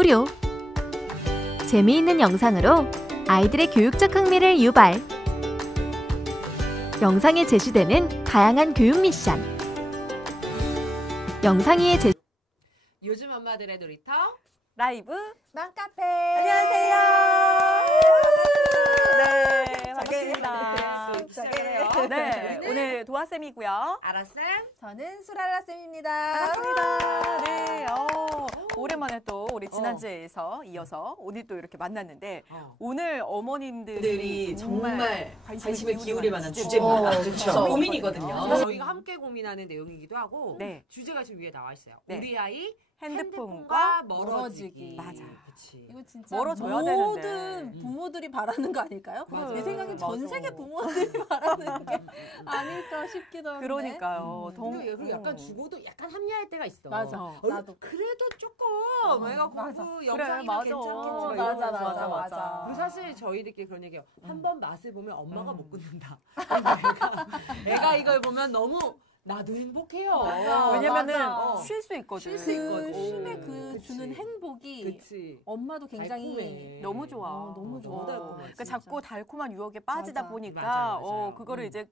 무료. 재미있는 영상으로 아이들의 교육적 흥미를 유발. 영상에 제시되는 다양한 교육 미션. 영상 위에 요즘 엄마들의 놀이터 라이브 맘카페. 안녕하세요. 네, 반갑습니다. 네, 오늘 도아쌤이고요. 아라쌤. 저는 수랄라쌤입니다. 반갑습니다. 네, 오랜만에 또 우리 지난주에서 이어서 오늘 또 이렇게 만났는데 오늘 어머님들이 정말 관심을 기울일 만한 주제입니다. 그렇죠. 고민이거든요. 저희가 함께 고민하는 내용이기도 하고 네. 주제가 지금 위에 나와 있어요. 네. 우리 아이 핸드폰과 멀어지기. 맞아. 그치. 이거 진짜 멀어져야 모든 되는데. 부모들이 바라는 거 아닐까요? 맞아요. 내 생각엔 전 맞아. 세계 부모들이 바라는 게 아닐까 싶기도 한데. 그러니까요. 그리고 약간 죽어도 약간 합리할 때가 있어. 맞아. 나도 그래도 조금 애가 맞아. 공부 그래, 영상이면 맞아. 괜찮겠지. 맞아. 그리고 사실 저희들끼리 그런 얘기해요. 한 번 맛을 보면 엄마가 못 끊는다. 애가 이걸 보면 너무 나도 행복해요. 맞아. 왜냐면은 맞아. 쉴 수 있거든. 쉴수 있거든. 쉼의 그치. 주는 행복이 그치. 엄마도 굉장히 달콤해. 너무 좋아. 너무 좋아. 너무 달콤해. 그러니까 진짜. 자꾸 달콤한 유혹에 빠지다 맞아. 보니까 맞아요. 그거를 이제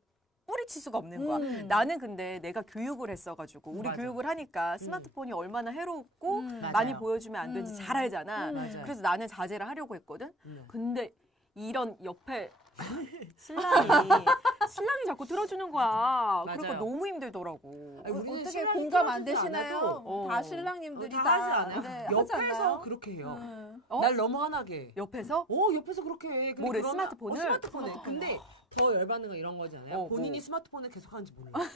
뿌리칠 수가 없는 거야. 음. 나는 근데 내가 교육을 했어가지고 우리 맞아. 교육을 하니까 스마트폰이 얼마나 해롭고 맞아요. 많이 보여주면 안 되는지 잘 알잖아. 맞아요. 그래서 나는 자제를 하려고 했거든. 네. 근데 이런 옆에 신랑이 자꾸 틀어주는 거야. 그러니까 맞아요. 너무 힘들더라고. 아니, 우리는 어떻게 신랑이 공감 안 틀어주지 되시나요? 않아도 다 신랑님들이 다 하지 않아요? 네, 하지 옆에서 않나요? 그렇게 해요. 어? 날 너무 화나게. 옆에서 옆에서 그렇게 해. 근데 뭐래, 그러면- 스마트폰을? 스마트폰에. 근데 더 열받는 건 이런 거잖아요. 본인이 뭐. 스마트폰을 계속 하는지 모르는 거야.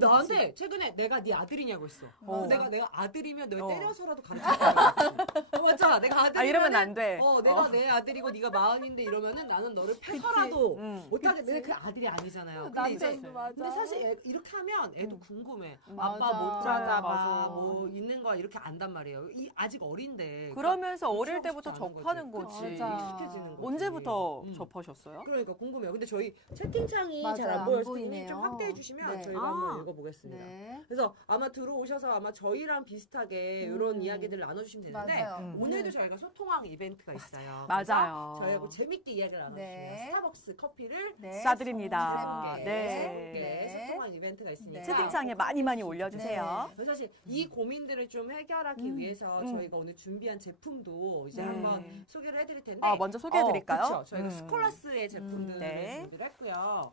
나한테 최근에 내가 네 아들이냐고 했어. 내가 아들이면 널 때려서라도 가르쳐야 돼. 맞잖아. 내가 아들이면 이러면 안 돼. 내가 내 아들이고 네가 마흔인데 이러면은 나는 너를 패서라도 못하게. 그치. 내가 그 아들이 아니잖아요. 근데 남편도 맞아. 근데 사실 이렇게 하면 애도 궁금해. 맞아. 아빠 못 찾아봐. 맞아. 뭐 있는 거야 이렇게 안단 말이에요. 아직 어린데. 그러면서 어릴 하고 때부터 싶지 않은 접하는 거지. 맞아. 익숙해지는 거지. 언제부터 접하셨어요? 그러니까 궁금해요. 근데 저희 채팅창이 맞아요. 잘 안 안 보여서 보이네요. 좀 확대해 주시면 네. 저희가 한번 읽어보겠습니다. 네. 그래서 아마 들어오셔서 아마 저희랑 비슷하게 이런 이야기들을 나눠주시면 되는데 맞아요. 오늘도 저희가 소통왕 이벤트가 있어요. 맞아요. 그래서 저희하고 재밌게 이야기를 나눠주시면 네. 스타벅스 커피를 네. 쏴드립니다. 네. 네. 소통왕 이벤트가 있으니까 네. 채팅창에 많이 올려주세요. 그래서 사실 이 고민들을 좀 해결하기 위해서 저희가 오늘 준비한 제품도 이제 네. 한번 소개를 해드릴 텐데 먼저 소개해드릴까요? 그렇죠. 저희가 스콜라스의 제품들을 네. 준비를 했고요.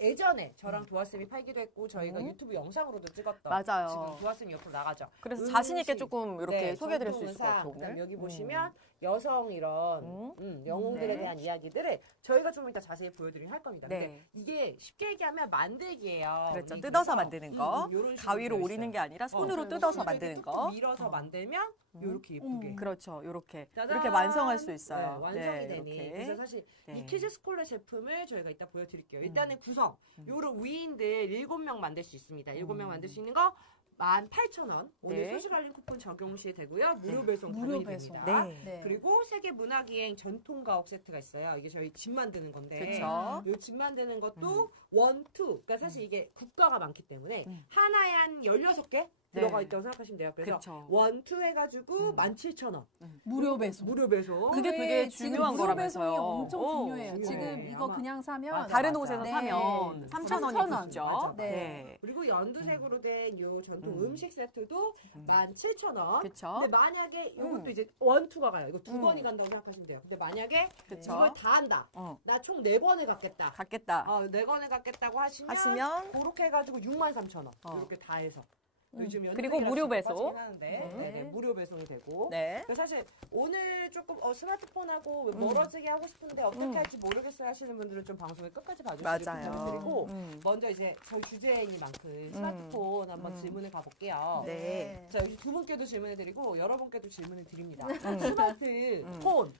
예전에 저랑 도아쌤이 팔기도 했고 저희가 유튜브 영상으로도 찍었던 맞아요. 지금 도아쌤이 옆으로 나가죠. 그래서 자신 있게 음식, 조금 이렇게 소개해드릴 수 있을 것 전통 같아요. 의상, 그다음에 오늘. 여기 보시면 여성 이런 영웅들에 네. 대한 이야기들을 저희가 좀 이따 자세히 보여드리긴 할 겁니다. 네. 근데 이게 쉽게 얘기하면 만들기예요. 그렇죠. 이 뜯어서 그래서, 만드는 거. 요런 식으로 가위로 되어 오리는 있어요. 게 아니라 손으로 그리고 뜯어서 손으로 만드는 이렇게 거. 뚝뚝 밀어서 만들면 이렇게 예쁘게. 그렇죠. 이렇게 짜잔! 이렇게 완성할 수 있어요. 네, 완성이 되니. 이렇게. 그래서 사실 네. 이 키즈 스콜렛 제품을 저희가 이따 보여드릴게요. 일단은 구성. 요런 위인들 7명 만들 수 있습니다. 7명 만들 수 있는 거 18,000원. 오늘 네. 소식 알림 쿠폰 적용 시 되고요. 무료 배송 무료 당연히 배송. 됩니다. 네. 네. 그리고 세계 문화기행 전통 가옥 세트가 있어요. 이게 저희 집 만드는 건데. 그렇죠. 이 집 만드는 것도 원, 투. 그러니까 사실 이게 국가가 많기 때문에 하나에 한 16개 들어가 네. 있다고 생각하시면 돼요. 그래서 그쵸. 원, 투 해가지고 17,000원. 무료 배송. 무료 배송. 그게 되게 지금 중요한 무료 거라면서요. 배송이 엄청 중요해요. 중요해. 지금 이거 아마. 그냥 사면 다른 맞아. 곳에서 네. 사면 3,000원이 3,000원. 붙죠. 맞아. 네. 그리고 연두색으로 된 요 전통 음식 세트도 17,000원. 그쵸. 근데 만약에 요것도 이제 원, 투가 가요. 이거 두 번이 간다고 생각하시면 돼요. 근데 만약에 그쵸. 이걸 다 한다. 나 총 4번을 갖겠다. 갖겠다. 4번을 갖겠다고 하시면 그렇게 해가지고 63,000원. 이렇게 다 해서. 요즘 그리고 무료 배송. 하는데 네, 무료 배송이 되고. 네. 그래서 사실 오늘 조금 스마트폰하고 멀어지게 하고 싶은데 어떻게 할지 모르겠어요 하시는 분들은 좀 방송을 끝까지 봐주시길 맞아요. 부탁드리고 먼저 이제 저희 주제이니만큼 스마트폰 한번 질문을 가볼게요. 네. 자 여기 두 분께도 질문을 드리고 여러분께도 질문을 드립니다. 스마트폰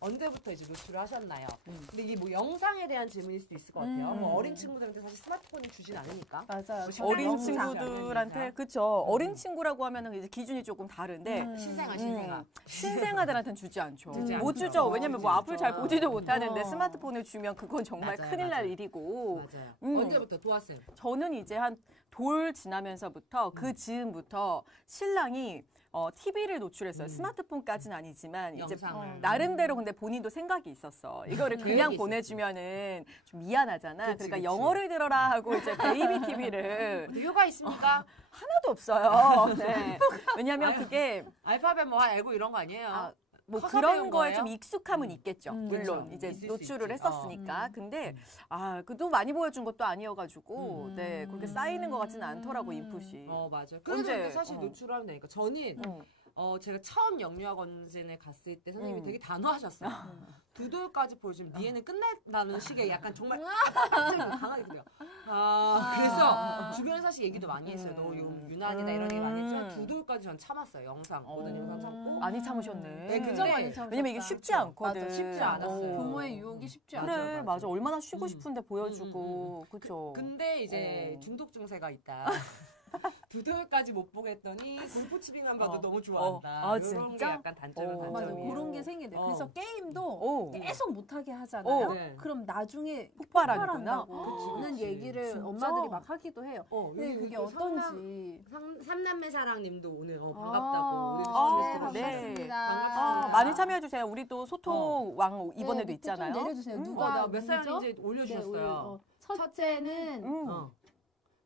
언제부터 이제 노출을 하셨나요? 근데 이게 뭐 영상에 대한 질문일 수도 있을 것 같아요. 뭐 어린 친구들한테 사실 스마트폰을 주진 않으니까. 맞아요. 어린 영상. 친구들한테 그쵸. 어린 친구라고 하면은 이제 기준이 조금 다른데 신생아. 신생아들한테는 주지 않죠. 주지 못 않죠. 주죠. 왜냐면 뭐 앞을 잘 보지도 못하는데 어. 스마트폰을 주면 그건 정말 맞아요, 큰일 날 맞아요. 일이고. 맞아요. 언제부터 도왔어요? 저는 이제 한 돌 지나면서부터 그 즈음부터 신랑이 TV를 노출했어요. 스마트폰까지는 아니지만 이제 영상을. 나름대로 근데 본인도 생각이 있었어. 이거를 그냥 계획이 보내주면은 좀 미안하잖아. 그치, 그러니까 그치. 영어를 들어라 하고 이제 베이비 TV를 효과 있습니까? 하나도 없어요. 네. 왜냐하면 아유. 그게 알파벳 뭐 알고 이런 거 아니에요? 뭐 커서 그런 배운 거에 거예요? 좀 익숙함은 있겠죠. 물론 그쵸. 이제 있을 수 노출을 있지. 했었으니까. 근데 그도 많이 보여준 것도 아니어가지고 네 그렇게 쌓이는 것 같지는 않더라고 인풋이. 맞아요. 그래서 언제? 근데 사실 노출하면 되니까 저는 제가 처음 영유아원진에 갔을 때 선생님이 되게 단호하셨어요. 두 돌까지 보여주면 니에는 끝낸다는 식의 약간 정말 강하게 그래요. 그래서 주변에 사실 얘기도 많이 했어요. 너 이거 유난이다 이런 얘기 많이 했지만 두 돌까지 전 참았어요. 영상 모든 영상 참고. 많이 참으셨네. 네, 진짜 근데 많이 참으셨다. 왜냐면 이게 쉽지 않거든. 맞아, 쉽지 않았어요. 부모의 유혹이 쉽지 않아요. 그래 맞아. 얼마나 쉬고 싶은데 보여주고 그쵸. 근데 이제 중독 증세가 있다. 두 돌까지 못 보겠더니 공포 치빙만 봐도 너무 좋아한다. 이런 진짜? 게 약간 단점은 맞아, 단점이에요. 그런 게 생기네. 그래서 게임도 오. 계속 못하게 하잖아요. 네. 그럼 나중에 폭발하는구나. 폭발한다고는 그치. 얘기를 진짜? 엄마들이 막 하기도 해요. 근데 여기 그게 또 어떤지. 삼남매 사랑님도 오늘 반갑다고. 오늘 네, 반갑습니다. 반갑습니다. 많이 참여해주세요. 우리 또 소통 왕 이번에도 네, 밑에 있잖아요. 좀 내려주세요. 누가 몇 누구죠? 살인지 올려주셨어요. 첫째는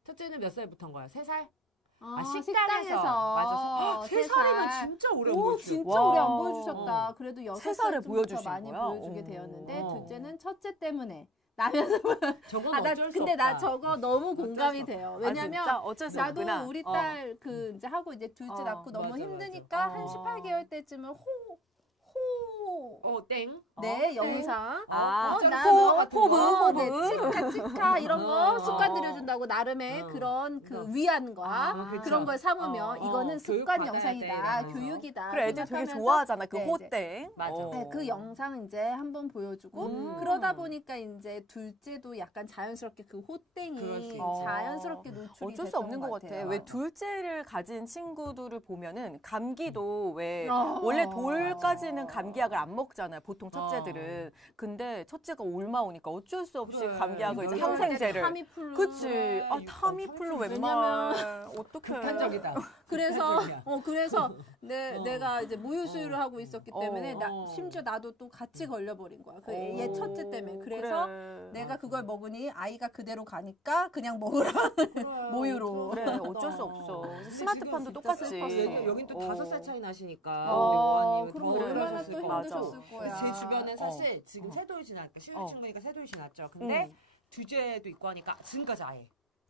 첫째는 몇 살부터인 거야? 3살? 식당에서. 맞아. 3살이면 진짜 오래 오, 보여주죠. 진짜 와. 오래 안 보여주셨다. 그래도 3살에 6살부터 보여주신 많이 거야? 보여주게 되었는데 어. 둘째는 첫째 때문에 나면서 저건 나 어쩔 수 근데 없다. 나 저거 너무 공감이 수 돼요. 진짜 왜냐면 어쩔 수 나도 없구나. 우리 딸 그 이제 하고 이제 둘째 낳고 너무 맞아, 힘드니까 맞아. 한 18개월 때쯤은 땡. 네, 영상. 아, 나 호흡 너 같은 호흡, 거? 네, 치카 이런 거 어. 습관 들여준다고 나름의 그런 그 위안과 그쵸. 그런 걸 삼으면 이거는 습관 교육받아야 돼, 영상이다, 이러면서. 교육이다. 그래 애들 되게 생각하면서 좋아하잖아. 그 네, 이제 호땡. 맞아. 네, 그 영상 이제 한번 보여주고 그러다 보니까 이제 둘째도 약간 자연스럽게 그 그럴 호땡이 수 있지. 자연스럽게 노출이 어쩔 수 됐던 없는 것 같아. 같아요. 왜 둘째를 가진 친구들을 보면은 감기도 왜 어. 원래 돌까지는 감기약을 안 먹잖아요. 보통 첫째들은. 근데 첫째가 올마오니까 어쩔 수 없이 그래. 감기약을 이제 이럴 때 항생제를. 타미플루. 그치. 아, 이거 타미플루 왜냐면 웬말. 어떡해. 극단적이다. 그래서 극단적이야. 그래서 내가 이제 모유 수유를 하고 있었기 때문에 어. 심지어 나도 또 같이 걸려버린 거야. 그 얘 첫째 때문에. 그래서 그래. 내가 그걸 먹으니 아이가 그대로 가니까 그냥 먹으라. 모유로. 그래 어쩔 수 없어. 스마트폰도 지금 똑같이. 슬펐어. 여긴 또 5살 차이 나시니까 어. 우리 모아님은 그럼 더 얼마나 어려우셨을 또 것 맞아. 같아요. 힘드셨을 거야. 제 주변에 사실 지금 세 돌이 지나니까 16층이니까 세 돌이 지났죠. 근데 둘째도 있고 하니까 지금까지 아예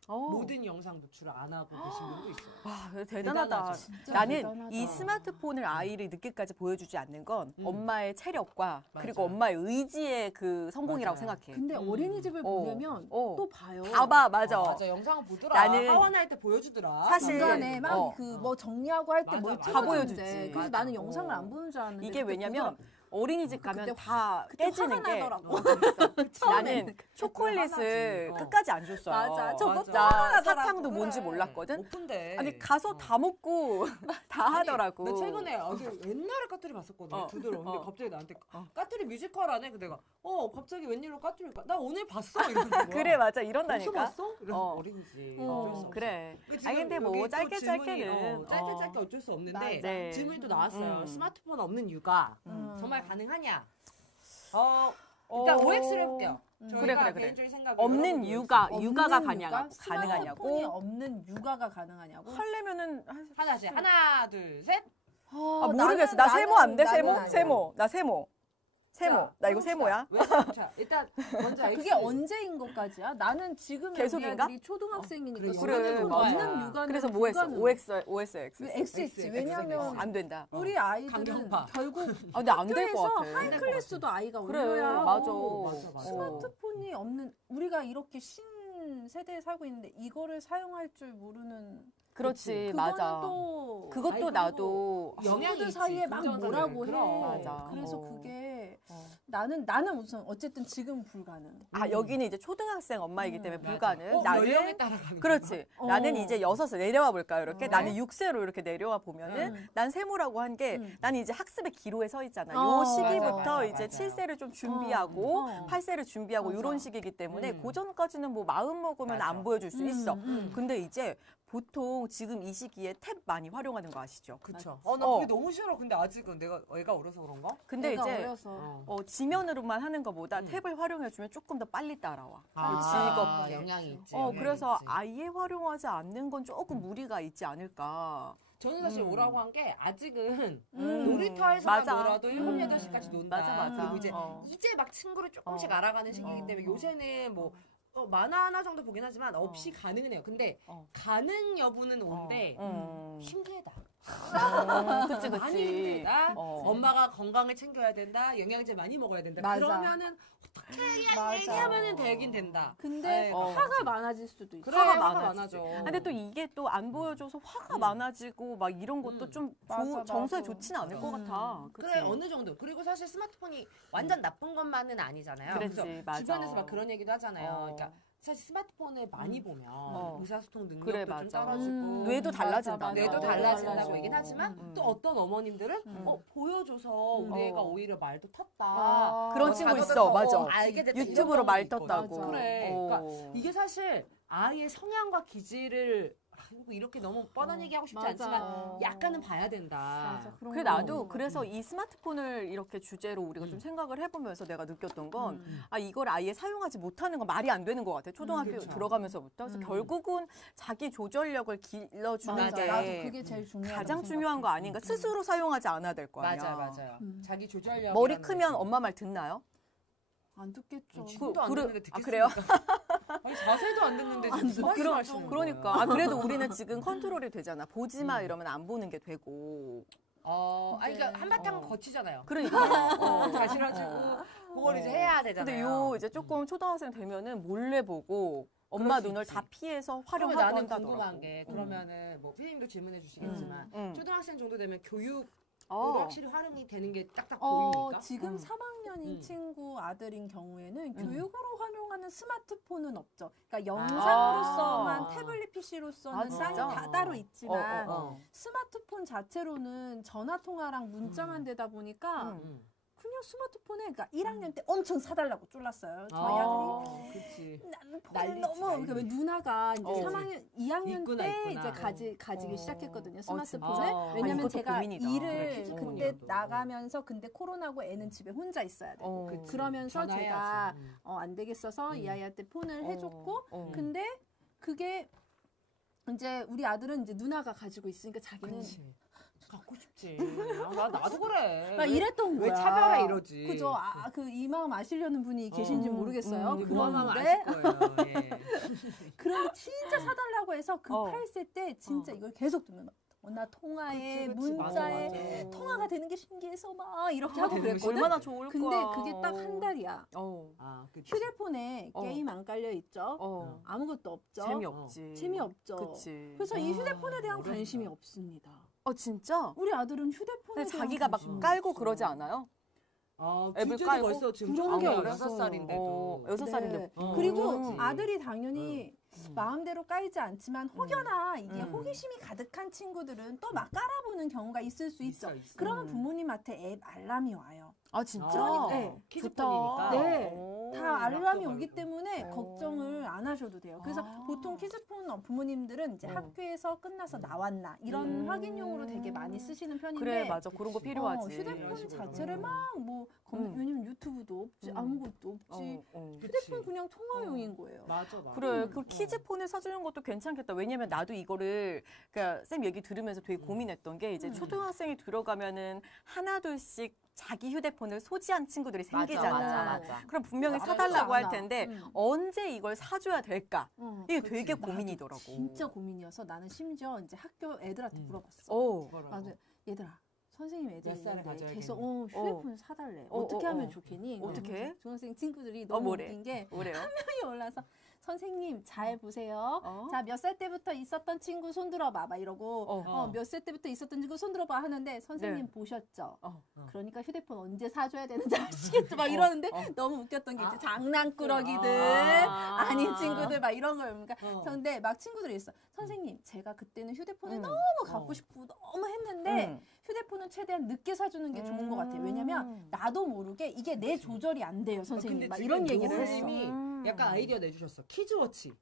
모든 영상 노출을 안 하고 계신 분도 있어요. 와, 대단하다. 대단하죠. 진짜 나는 대단하다. 이 스마트폰을 아이를 늦게까지 보여주지 않는 건 엄마의 체력과 맞아. 그리고 엄마의 의지의 그 성공이라고 맞아요. 생각해. 근데 어린이집을 보려면 어. 또 봐요. 봐봐, 맞아. 맞아. 영상을 보더라. 나는 하원할 때 보여주더라. 사실 중간에 막 어. 그 뭐 정리하고 할 때 맞아, 뭘 맞아. 다 찍어주는데 보여주지. 그래서 맞아. 나는 영상을 안 보는 줄 알았는데 이게 그때 왜냐면 어린이집 가면 그때 다 그때 깨지는 화가 게 나더라고. 나는 초콜릿을 화나지. 끝까지 안 줬어요. 맞아. 저것도 나 화가 나더라고. 사탕도 뭔지 몰랐거든. 오픈데. 아니 가서 다 먹고 다 하더라고. 나 최근에 옛날에 까투리 봤었거든. 두들 근데 갑자기 나한테 까투리 뮤지컬 안 해? 그 내가 갑자기 웬일로 까투리 나 오늘 봤어 이러는 거야. 그래 맞아 벌써 이런다니까. 봤어? 그래서 어린이지. 어쩔 수 없어. 그래. 지금 아니 근데 뭐 여기 또 짧게 질문이, 짧게는 짧게 어쩔 수 없는데 맞아. 네. 질문이 또 나왔어요. 스마트폰 없는 육아 정말 가능하냐? 일단 OX를 해볼게요. 저희가 그래. 개인적인 생각으로 없는 여러분들 육아 없는 육아가 육아? 가능하냐고. 스마트폰이 없는 육아가 가능하냐고? 하려면은 하나씩 하나 둘 셋. 아 모르겠어. 나 세모 안 돼? 세모? 아니야. 세모. 나 세모. 세모. 나 이거 세모야. 자 일단 먼저 X. 그게 언제인 것까지야? 나는 지금 계속인가? 우리 초등학생이니까 그래, 스마트폰 맞아. 없는 육아는 그래서 뭐 했어? 불가능. OXX. X 있지. 왜냐면 안 된다. 우리 아이들은 강경파. 결국 아 근데 안 될 것 학교에서 같아. 하이 클래스도 아이가 그래 올려야 맞아. 하고 맞아. 스마트폰이 없는 우리가 이렇게 신세대에 살고 있는데 이거를 사용할 줄 모르는 그렇지 그거는 맞아. 또 그것도 아이고, 나도 영향이 친구들 있지, 사이에 막 금전적으로. 뭐라고 해. 그럼. 맞아. 그래서 어. 그게 나는 우선 어쨌든 지금 불가능. 아 여기는 이제 초등학생 엄마이기 때문에 맞아. 불가능. 연령에 따라가는 그렇지. 어. 나는 이제 6살 내려와 볼까요? 이렇게 어. 나는 6세로 이렇게 내려와 보면은 난 세모라고 한 게 나는 이제 학습의 기로에 서 있잖아. 요 시기부터 맞아, 이제 맞아. 7세를 좀 준비하고 8세를 준비하고 맞아. 이런 시기이기 때문에 그 전까지는 뭐 마음 먹으면 안 보여줄 수 있어. 근데 이제 보통 지금 이 시기에 탭 많이 활용하는 거 아시죠? 그쵸. 나 그게 너무 싫어. 근데 아직은 애가 어려서 그런가? 근데 애가 이제 어려서. 지면으로만 하는 것보다 탭을 활용해주면 조금 더 빨리 따라와. 즐겁게. 영향이 있지. 그래서 아예 활용하지 않는 건 조금 무리가 있지 않을까. 저는 사실 오라고 한 게 아직은 놀이터에서 놀아도 7, 8시까지 논다. 맞아. 그리고 이제 막 친구를 조금씩 알아가는 시기이기 때문에 요새는 뭐 만화 하나 정도 보긴 하지만 없이 가능은 해요. 근데 가능 여부는 온데 힘들다. 그치. 많이 힘들다. 엄마가 건강을 챙겨야 된다. 영양제 많이 먹어야 된다. 맞아. 그러면은 어떻게 얘기하면은 되긴 된다. 근데 화가 많아질 수도 있어. 그래, 화가 많아져. 근데 또 이게 또 안 보여줘서 화가 많아지고 막 이런 것도 좀 맞아. 정서에 좋지는 않을 것 같아. 그래 어느 정도. 그리고 사실 스마트폰이 완전 나쁜 것만은 아니잖아요. 그렇지, 그래서 맞아. 주변에서 막 그런 얘기도 하잖아요. 그러니까 사실 스마트폰을 많이 보면 의사소통 능력도 그래, 좀 맞아. 떨어지고 뇌도 달라진다. 뇌도 맞아. 달라진다고 맞아. 얘기는 하지만 또 어떤 어머님들은 보여줘서 우리 애가 오히려 말도 텄다. 그런 친구 자녀들 있어. 더 맞아. 알게 됐다. 유튜브로 이런 말 경우도 떴다고. 있거든. 그래. 그러니까 이게 사실 아이의 성향과 기질을 이렇게 너무 뻔한 얘기하고 싶지 맞아. 않지만 약간은 봐야 된다. 맞아. 그런 그래 거 나도 있는 것 그래서 이 스마트폰을 이렇게 주제로 우리가 좀 생각을 해보면서 내가 느꼈던 건 이걸 아예 사용하지 못하는 건 말이 안 되는 것 같아. 초등학교 그렇죠. 들어가면서부터. 그래서 결국은 자기 조절력을 길러주는 맞아. 게 나도 그게 제일 중요하다고 가장 중요한 거 아닌가. 스스로 사용하지 않아야 될 거 아니야. 맞아요. 자기 조절력. 머리 크면 엄마 말 듣나요? 안 듣겠죠. 지금도 안 듣는데 듣겠습니까? 그래요? 아니 자세도 안 듣는데 지금 무슨 말씀하시는 그러니까. 거예요? 그래도 우리는 지금 컨트롤이 되잖아. 보지 마 이러면 안 보는 게 되고. 그러니까 한바탕 거치잖아요. 그러니까. 잘 싫어지고 그걸 이제 해야 되잖아요. 근데 요 이제 조금 초등학생 되면은 몰래 보고 엄마 그럴 수 눈을 있지. 다 피해서 그러면 활용하고 나는 한다더라고. 궁금한 게 그러면은 뭐 피디님도 질문해 주시겠지만 초등학생 정도 되면 교육으로 확실히 활용이 되는 게 딱딱 보입니까? 지금 3학년인 친구 아들인 경우에는 교육으로 활용하는 스마트폰은 없죠. 그러니까 영상으로서만 태블릿 PC로서는 진짜? 다 따로 있지만 어. 스마트폰 자체로는 전화 통화랑 문자만 되다 보니까 그냥 스마트폰에 그러니까 1학년 때 엄청 사달라고 쫄랐어요. 저희 아들이 그치. 나는 폰을 난리지, 너무 그러니까 왜 누나가 이제 3학년, 2학년 있구나, 때 있구나. 이제 가지기 시작했거든요. 진짜? 스마트폰을. 왜냐면 이것도 제가 고민이다. 그래, 일을 키즈 그때 폰이어도. 나가면서 근데 코로나고 애는 집에 혼자 있어야 되고 그치. 그러면서 전화해야지. 제가 안 되겠어서 이 아이한테 폰을 해줬고 근데 그게 이제 우리 아들은 이제 누나가 가지고 있으니까 자기는 그치. 갖고 싶지. 나도 그래. 막 이랬던 거야. 왜 차별해 이러지? 그죠? 그 이 마음 아시려는 분이 계신지 모르겠어요. 그거만 아실 그런데 거예요. 예. 그런데 진짜 사달라고 해서 그 8세 때 진짜 이걸 계속 듣는 거야. 나 통화에 그치, 문자에 맞아. 통화가 되는 게 신기해서 막 이렇게 하고 되는 게 그랬거든. 얼마나 좋을 근데 거야. 그게 딱 한 달이야. 그치. 휴대폰에 게임 안 깔려 있죠. 아무것도 없죠. 재미없지. 재미없죠. 그치. 그래서 이 휴대폰에 대한 관심이 없습니다. 진짜? 우리 아들은 휴대폰에 근데 대한 자기가 막 관심이 깔고 없어. 그러지 않아요? 앱을 앱을 깔고 깔고? 벌써 지금 그런 게 16살인데도. 6살인데. 네. 어, 그리고 그렇지. 아들이 당연히 마음대로 깔지 않지만 혹여나 이게 호기심이 가득한 친구들은 또 막 깔아보는 경우가 있을 수 있어. 있어. 그러면 부모님한테 앱 알람이 와요. 진짜? 그러니까. 네. 키즈폰이니까. 네. 다 알람이 약도 오기 걸고. 때문에 걱정을 안 하셔도 돼요. 그래서 보통 키즈폰 부모님들은 이제 학교에서 끝나서 나왔나 이런 확인용으로 되게 많이 쓰시는 편인데 그래, 맞아. 그런 거 필요하지. 휴대폰 식으로. 자체를 막 뭐 왜냐면 유튜브도 없지 아무것도 없지 휴대폰 그냥 통화용인 거예요. 맞아. 그래, 그 키즈폰을 사주는 것도 괜찮겠다. 왜냐면 나도 이거를, 그러니까 쌤 얘기 들으면서 되게 고민했던 게 이제 초등학생이 들어가면은 하나둘씩 자기 휴대폰을 소지한 친구들이 생기잖아. 맞아. 그럼 분명히 알아서 사달라고 할 않아. 텐데 언제 이걸 사줘야 될까? 이게 그치. 되게 나도 고민이더라고. 진짜 고민이어서 나는 심지어 이제 학교 애들한테 물어봤어. 뭐라고? 맞아. 얘들아, 선생님 애들이 몇 살을 있는데 가져야겠니? 계속 휴대폰을 사달래. 어, 어떻게 하면 어. 좋겠니? 어떻게 해? 중학생 친구들이 너무 뭐래? 웃긴 게 뭐래요? 형이 올라서 선생님 잘 보세요. 어? 자, 몇 살 때부터 있었던 친구 손 들어봐. 막 이러고 몇 살 때부터 있었던 친구 손 들어봐 하는데 선생님 네. 보셨죠? 어. 그러니까 휴대폰 언제 사줘야 되는지 아시겠죠? 막 이러는데 너무 웃겼던 게 이제 장난꾸러기들 아닌 친구들 막 이런 걸 그러니까 근데 막 친구들이 있어. 선생님 제가 그때는 휴대폰을 너무 갖고 싶고 너무 했는데 휴대폰은 최대한 늦게 사주는 게 좋은 것 같아요. 왜냐면 나도 모르게 이게 내 조절이 안 돼요, 선생님. 막 이런 얘기를 했어. 선생님이 약간 아이디어 내주셨어. 키즈워치.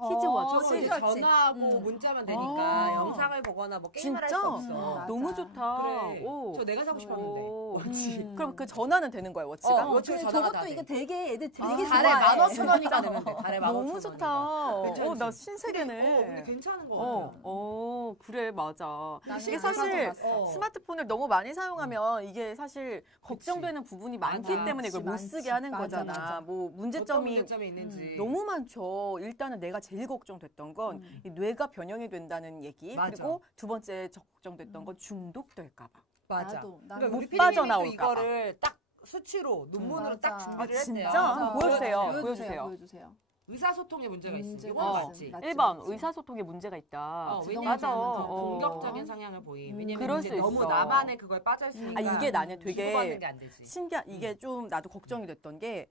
히즈워치. 이제 그렇지. 전화하고 문자만 되니까 아. 영상을 보거나 뭐 게임을 할 진짜? 수 없어. 맞아. 너무 좋다. 그래. 오. 저 내가 사고 싶었는데. 오. 워치. 그럼 그 전화는 되는 거예요, 워치가? 워치 그래, 전화가 다 저것도 돼. 이게 되게 애들 되게 달에 좋아해. 15,000원이가 되면 돼. 달에 15,000원이가. 너무 좋다. 괜찮지? 나 신세계네. 근데 괜찮은 거 같아요. 그래, 맞아. 나는 이게 안 사실 가져갔어. 스마트폰을 너무 많이 사용하면 이게 사실 걱정되는 부분이 많기 맞아. 때문에 이걸 못 많지, 쓰게 하는 맞아, 거잖아. 맞아. 뭐 어떤 문제점이 문제점이 있는지. 너무 많죠. 일단은 내가 제일 걱정됐던 건 이 뇌가 변형이 된다는 얘기. 맞아. 그리고 두 번째 걱정됐던 건 중독될까 봐. 맞아. 나도 그러니까 우리 못 피디님이 빠져나올까 또 이거를 딱 수치로 논문으로 맞아. 딱 준비를 아, 했대요. 진짜? 맞아. 보여주세요. 보여주세요. 보여주세요. 의사소통에 문제가 있어. 문제가 이건 있어. 맞지. 맞지, 1번 맞지. 의사소통에 문제가 있다. 왜냐면 맞아. 공격적인 성향을 보임. 왜냐면 그럴 이제 수 너무 있어. 나만의 그거에 빠져 있으니까. 아, 이게 나는 되게 주고받는 게 안 되지. 이게 좀 나도 걱정이 됐던 게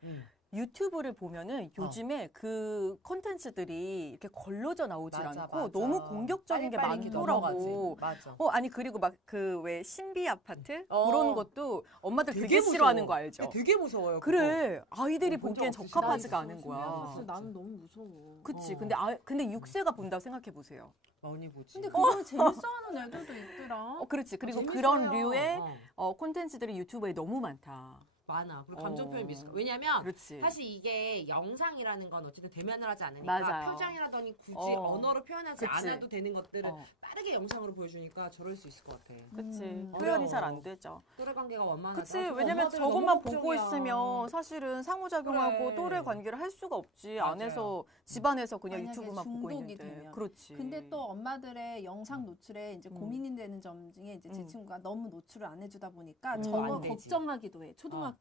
유튜브를 보면은 요즘에 그 콘텐츠들이 이렇게 걸러져 나오질 맞아, 않고 맞아. 너무 공격적인 게 빨리빨리 많더라고. 맞아. 아니 그리고 막 그 왜 신비 아파트 어. 그런 것도 엄마들 되게 되게 싫어하는 무서워. 거 알죠? 되게 무서워요. 그래 아이들이 본 적 보기엔 없으시죠? 적합하지가 나 않은 있어. 거야. 신기하다. 나는 너무 무서워. 그치. 어. 근데 6세가 본다고 생각해 보세요. 많이 보지. 근데 그걸 재밌어하는 애들도 있더라. 그렇지. 그리고 재밌어요. 그런 류의 어. 콘텐츠들이 유튜브에 너무 많다. 많아. 그리고 감정 표현 미숙. 어. 왜냐면 그렇지. 사실 이게 영상이라는 건 어쨌든 대면을 하지 않으니까 맞아요. 표정이라더니 굳이 어. 언어로 표현하지 그치. 않아도 되는 것들을 어. 빠르게 영상으로 보여주니까 저럴 수 있을 것 같아. 그치. 어려워. 표현이 잘 안 되죠. 또래 관계가 원만하다. 그치. 왜냐면 저것만 보고 있으면 사실은 상호작용하고 그래. 또래 관계를 할 수가 없지. 맞아요. 안에서 집안에서 그냥 만약에 유튜브만 보고 중독이 있는데. 되면. 그렇지. 근데 또 엄마들의 영상 노출에 이제 고민이 되는 점 중에 이제 제 친구가 너무 노출을 안 해주다 보니까 저거 안 되지. 걱정하기도 해. 초등학생은.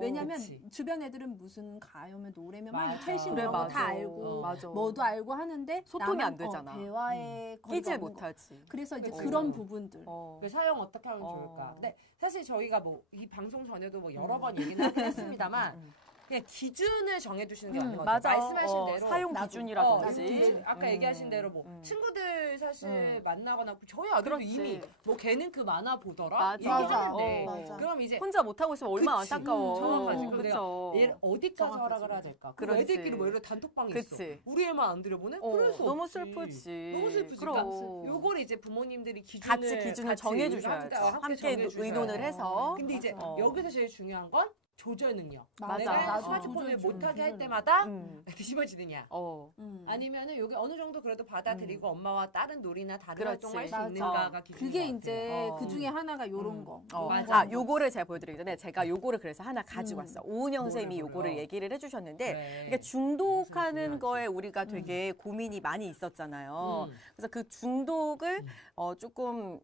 왜냐면 그치. 주변 애들은 무슨 가요면 노래면 맞아. 막 최신 그래, 그런 거 맞아. 다 알고 맞아. 뭐도 알고 하는데 소통이 나만, 안 되잖아. 대화에 거리가 끼질 없는 거. 못하지. 그래서 이제 그치. 그런 부분들. 그 사용 어떻게 하면 좋을까? 근데 사실 저희가 뭐 이 방송 전에도 뭐 여러 번 얘기는 하긴 했습니다만 그냥 기준을 정해두시는 게 맞는 것 같아요. 말씀하신 대로 사용 나도. 기준이라든지. 기준. 아까 얘기하신 대로 뭐 친구들 사실 만나거나 저희 아들도 그렇지. 이미 뭐 걔는 그 만화 보더라 맞아. 얘기하는데 맞아. 그럼 이제 혼자 못하고 있으면 얼마나 그치. 안타까워. 정확하지. 그럼 내가 그쵸. 얘를 어디까지 정확하지. 허락을 해야 될까? 그 그렇지. 애들끼리 뭐 예를 들어 단톡방이 그치. 있어. 우리 애만 안 들여보내? 그럴 수 너무 없지. 슬프지. 너무 슬프지. 그럼. 그러니까 요걸 이제 부모님들이 기준을 같이 기준을 같이 정해주셔야죠. 함께 정해주셔야 의논을 돼요. 해서. 근데 이제 맞아. 여기서 제일 중요한 건 조절 능력. 맞아. 내가 나도 스마트폰을 조절 못하게 할 조절. 때마다 음. 뒤집어지느냐. 어. 아니면은 여기 어느 정도 그래도 받아들이고 엄마와 다른 놀이나 다른 그렇지. 활동을 할 수 맞아. 있는가가 기준인 그게 것 같아요. 이제 어. 그 중에 하나가 요런 거. 아, 요거를 제가 보여드리기 전에 제가 요거를 그래서 하나 가지고 왔어. 오은영 쌤이 뭐를 요거를 몰라. 얘기를 해주셨는데, 그래. 이게 중독하는 중요하지. 거에 우리가 되게 고민이 많이 있었잖아요. 그래서 그 중독을 조금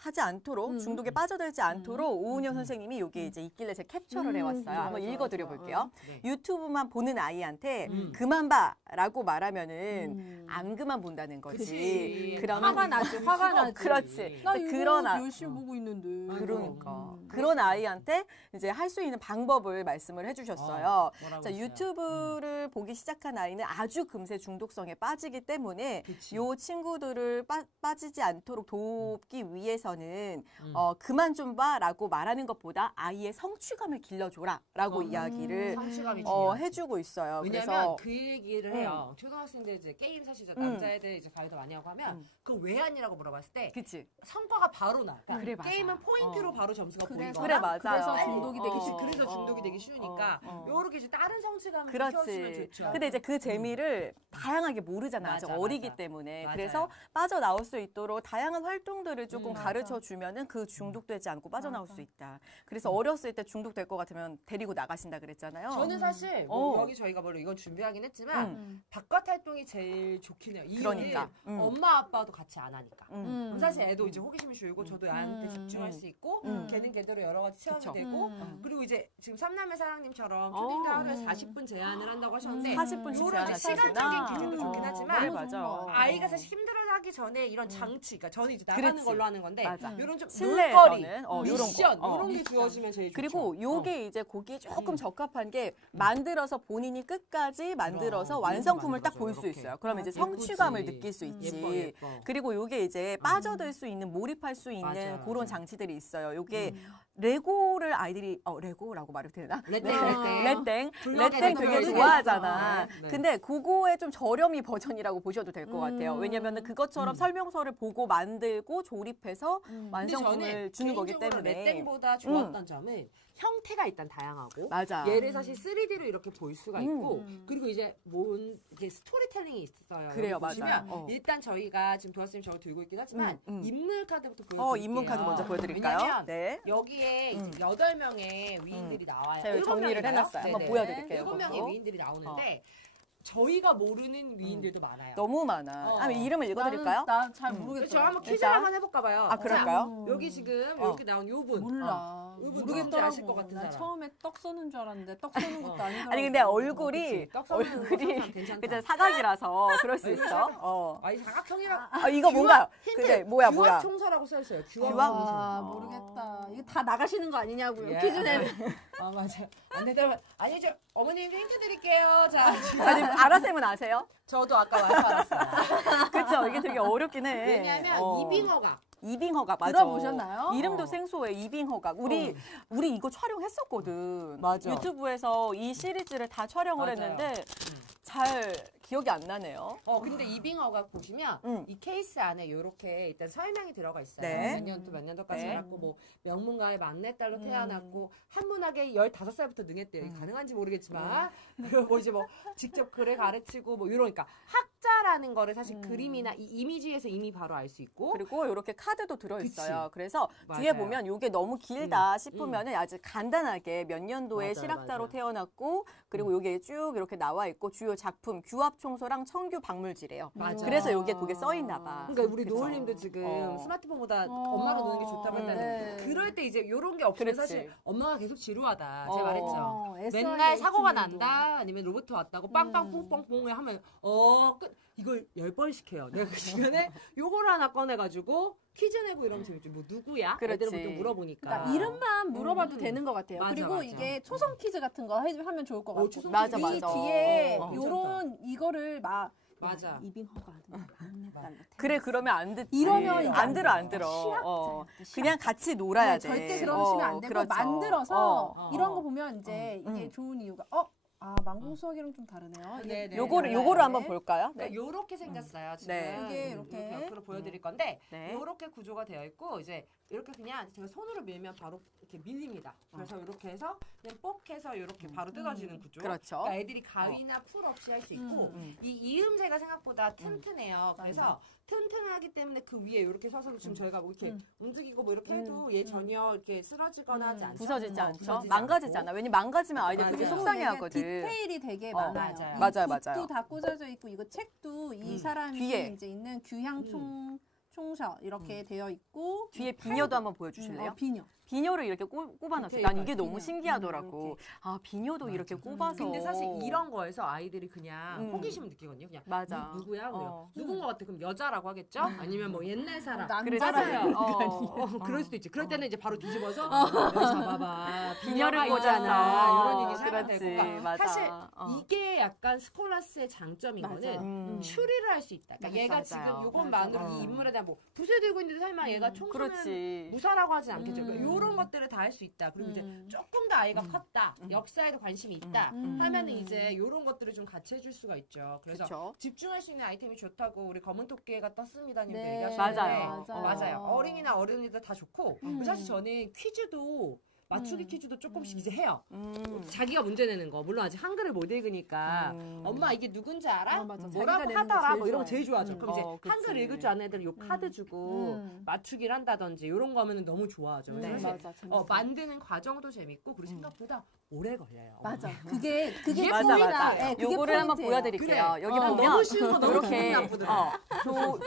하지 않도록 중독에 빠져들지 않도록 오은영 선생님이 여기 이제 있길래 제가 캡처를 해왔어요. 한번 읽어드려 볼게요. 네. 유튜브만 보는 아이한테 음. 그만 봐라고 말하면은 안 그만 본다는 거지. 그치. 그러면 화가 나지, 화가 나지. 그렇지. 나 이거 그런 열심히 보고 있는데. 그러니까 그런 아이한테 이제 할 수 있는 방법을 말씀을 해주셨어요. 뭐라고 자, 했어요? 유튜브를 보기 시작한 아이는 아주 금세 중독성에 빠지기 때문에 그치. 요 친구들을 빠지지 않도록 돕기 위해서는 음. 그만 좀 봐라고 말하는 것보다 아이의 성취감을 길러줘라라고 이야기를 성취감이 중요하지. 해주고 있어요. 왜냐면 그래서 그 얘기를 해요. 초등학생들 이제 게임 사실 남자애들 이제 가이드 많이 하고 하면 그거 왜 하냐라고 물어봤을 때 그치. 성과가 바로 나. 그러니까 그래, 맞아. 게임은 포인트로 바로 점수가 보이거나. 그래, 맞아요. 그래서 중독이 되기 쉽 그래서 중독이 되기 쉬우니까 요렇게 이제 다른 성취감을 키워주면 그렇지. 좋죠. 근데 이제 그 재미를 다양하게 모르잖아. 아직 맞아, 어리기 맞아. 때문에. 맞아요. 그래서 빠져나올 수 있도록 다양한 활동들을 조금 맞아. 가르쳐 주면은 그 중독되지 않고 빠져나올 수 있다. 그래서 어렸을 때 중독될 것 같으면 데리고 나가신다 그랬잖아요. 저는 사실 뭐 여기 저희가 뭐 이건 준비하긴 했지만 바깥 활동이 제일 좋긴 해요. 이유는 그러니까. 엄마 아빠도 같이 안 하니까. 그럼 사실 애도 이제 호기심이 줄고 저도 애한테 집중할 수 있고 걔는 걔대로 여러 가지 체험이 그쵸. 되고 그리고 이제 지금 삼남매 사랑님처럼 초딩들 하루에 40분 제한을 한다고 하셨는데 40분씩 요런 이제 시간적인 기준도 좋긴 하지만 네, 맞아. 아이가 사실 힘들어하기 전에 이런 장치, 그러니까 저는 이제 나가는 그렇지. 걸로 하는 건데 맞아. 이런 좀 실내에서는 놀거리, 요런 미션 거. 이런 게 주어지면 제일 좋죠. 그리고 요게 이제 거기에 조금 적합한 게 만들어서 본인이 끝까지 만들어서 완성품을 딱 볼 수 이렇게. 있어요. 그러면 이제 예쁘지. 성취감을 느낄 수 있지. 예뻐, 예뻐. 그리고 요게 이제 빠져들 수 있는, 몰입할 수 있는 맞아요. 그런 장치들이 있어요. 요게 레고를 아이들이 레고라고 말해도 되나? 레땡, 레땡 블럭에 되게 레고를 좋아하잖아. 네, 네. 근데 그거의 좀 저렴이 버전이라고 보셔도 될 것 같아요. 왜냐면은 그것처럼 설명서를 보고 만들고 조립해서 근데 완성품을 저는 주는 거기 개인적으로 때문에. 레땡보다 좋았던 점은 형태가 일단 다양하고 맞아. 얘를 사실 3D로 이렇게 볼 수가 있고 그리고 이제 이게 스토리텔링이 있어요. 그래요, 여기 보시면 맞아요. 일단 저희가 지금 도아쌤이 저걸 들고 있긴 하지만 인물 카드부터 보여드릴게요. 인문 카드 먼저 보여드릴까요? 왜냐면 네. 여기에 이제 8명의 위인들이 나와요. 제가 여기 7명인가요? 정리를 해놨어요. 한번 네네. 보여드릴게요. 7명의 이것도. 위인들이 나오는데 저희가 모르는 위인들도 많아요. 너무 많아. 한번 이름을 읽어드릴까요? 난 잘 모르겠어. 저 한번 퀴즈를 일단. 한번 해볼까 봐요. 아, 그럴까요? 자, 여기 지금 이렇게 나온 요분. 몰라. 이분 모르겠더라고. 누군지 아실 것 같은 난 사람. 처음에 떡 쏘는 줄 알았는데 떡 쏘는 것도 아니더라고. 아니 근데 얼굴이 그치. 떡 썰는 거 얼굴이 괜찮다. 그냥 사각이라서 그럴 수 있어. 아니 사각형이라. 이거 뭔가 힌트. 근데 뭐야. 규합 총사라고 써 있어요. 규합 규합? 총사. 아, 모르겠다. 이거 다 나가시는 거 아니냐고요. 예. 퀴즈 내면. 아 맞아. 안 되더라면 아니죠. 어머님 힌트 드릴게요. 자, 아니 아라쌤은 아세요? 저도 아까 와서 알았어요. 그렇죠. 이게 되게 어렵긴 해. 왜냐하면 이빙어가 이빙허각 맞아. 들어보셨나요? 이름도 생소해. 이빙허각. 우리 이거 촬영했었거든. 맞아. 유튜브에서 이 시리즈를 다 촬영을 맞아요. 했는데 잘 기억이 안 나네요. 근데 이빙어가 보시면 이 케이스 안에 이렇게 일단 설명이 들어가 있어요. 네. 몇 년도 몇 년도까지 네. 살았고 뭐 명문가의 막내딸로 태어났고 한문학에 15살부터 능했대요. 이게 가능한지 모르겠지만 그리고 뭐 이제 뭐 직접 글을 가르치고 뭐 이러니까 학자라는 거를 사실 그림이나 이 이미지에서 이미 바로 알 수 있고 그리고 이렇게 카드도 들어있어요. 그치. 그래서 맞아요. 뒤에 보면 이게 너무 길다 싶으면 아주 간단하게 몇 년도에 맞아요, 실학자로 맞아요. 태어났고 그리고 여기에 쭉 이렇게 나와 있고 주요 작품 규합청소랑 청규 박물지래요. 맞아. 그래서 여기에 그게 써 있나 봐. 그러니까 우리 그쵸? 노을님도 지금 스마트폰보다 엄마로 노는 게 좋다고 했다는 네. 그럴 때 이제 이런 게 없으면 그렇지. 사실 엄마가 계속 지루하다. 제가 말했죠. SIA 맨날 사고가 친구도. 난다 아니면 로봇 왔다고 빵빵 뿡뻥뿡 하면 끝 이걸 10번씩 해요. 내가 그 시간에 요거를 하나 꺼내가지고 퀴즈 내고 이러면 재밌죠. 뭐 누구야? 그렇지. 애들은 보통 물어보니까. 그러니까 이름만 물어봐도 되는 것 같아요. 맞아, 그리고 맞아. 이게 초성 퀴즈 같은 거 하면 좋을 것 같고. 초성 맞아, 이 맞아. 뒤에 어, 요런 이거를 막 맞아. 이빙허가 막내딸로 그래 그러면 안 듣지. 이러면 이제 안 들어 안 안 들어. 시합자한테 그냥 같이 놀아야 돼. 절대 그러시면 안 되고 그렇죠. 만들어서 이런 거 보면 이제 이게 음. 좋은 이유가 망공 수학이랑 좀 다르네요. 네, 네. 요거를 한번 볼까요? 네. 그러니까 요렇게 생겼어요. 지금 네. 이렇게. 옆으로 보여드릴 건데 네. 요렇게 구조가 되어 있고 이제 이렇게 그냥 제가 손으로 밀면 바로 이렇게 밀립니다. 그래서 이렇게 해서 그냥 뽁해서 이렇게 바로 뜯어지는 구조. 그렇죠. 그러니까 애들이 가위나 풀 없이 할 수 있고 이 이음새가 생각보다 튼튼해요. 그래서 튼튼하기 때문에 그 위에 이렇게 서서 지금 저희가 뭐 이렇게 움직이고 뭐 이렇게 해도 얘 전혀 이렇게 쓰러지거나 하지 않죠. 부서지지 않죠. 부서지지 망가지지 않고. 않아. 왜냐면 망가지면 아이들 되게 맞아요. 속상해하거든. 디테일이 되게 어, 많아요. 맞아요. 이 맞아요, 붓도 맞아요. 다 꽂아져 있고 이거 책도 이 사람이 뒤에. 이제 있는 규향 총서 이렇게 되어 있고 뒤에 비녀도 한번 보여주실래요? 비녀. 비녀를 이렇게 꼽아놨어요. 디테일 난 이게 비녀. 너무 신기하더라고. 아 비녀도 이렇게 꼽아서. 근데 사실 이런 거에서 아이들이 그냥 호기심을 느끼거든요. 그냥 맞아. 누구야? 그래요. 누군 것 같아? 그럼 여자라고 하겠죠? 아니면 뭐 옛날 사람. 남자라고. 맞아요. 그럴 수도 있지. 그럴 때는 이제 바로 뒤집어서 여기 잡아봐. 비녀를 비녀가 꽂았어. 있잖아. 이런 얘기 생각 그렇지. 되고. 그러니까 맞아. 사실 어. 이게 약간 스콜라스의 장점인 거는 추리를 할 수 있다. 그러니까 얘가 맞아요. 지금 요것만으로 이 인물에 대한 뭐 붓을 들고 있는데 설마 얘가 총 쏘면 그렇지. 무사라고 하진 않겠죠. 이런 것들을 다 할 수 있다. 그리고 이제 조금 더 아이가 컸다. 역사에도 관심이 있다. 하면은 이제 이런 것들을 좀 같이 해줄 수가 있죠. 그래서 그쵸. 집중할 수 있는 아이템이 좋다고 우리 검은 토끼가 떴습니다님도 네, 얘기하시는데 맞아요. 맞아요. 어린이나 어른이들 다 좋고 사실 저는 퀴즈도 맞추기 퀴즈도 조금씩 이제 해요. 자기가 문제 내는 거. 물론 아직 한글을 못 읽으니까 엄마 이게 누군지 알아? 맞아. 자기가 뭐라고 내는 거 하더라? 제일 뭐 이런 거 좋아해. 제일 좋아하죠. 그럼 이제 그치. 한글 읽을 줄 아는 애들은 요 카드 주고 맞추기를 한다든지 이런 거 하면 너무 좋아하죠. 네, 사실 맞아. 재밌어요. 만드는 과정도 재밌고 그리고 생각보다 오래 걸려요. 맞아. 그게 맞아, 포인트야. 맞아. 네, 그게 요거를 한번 포인트예요. 보여드릴게요. 그래. 여기 보면 너무 쉬운 거 너무 이렇게 기분 나쁘더라.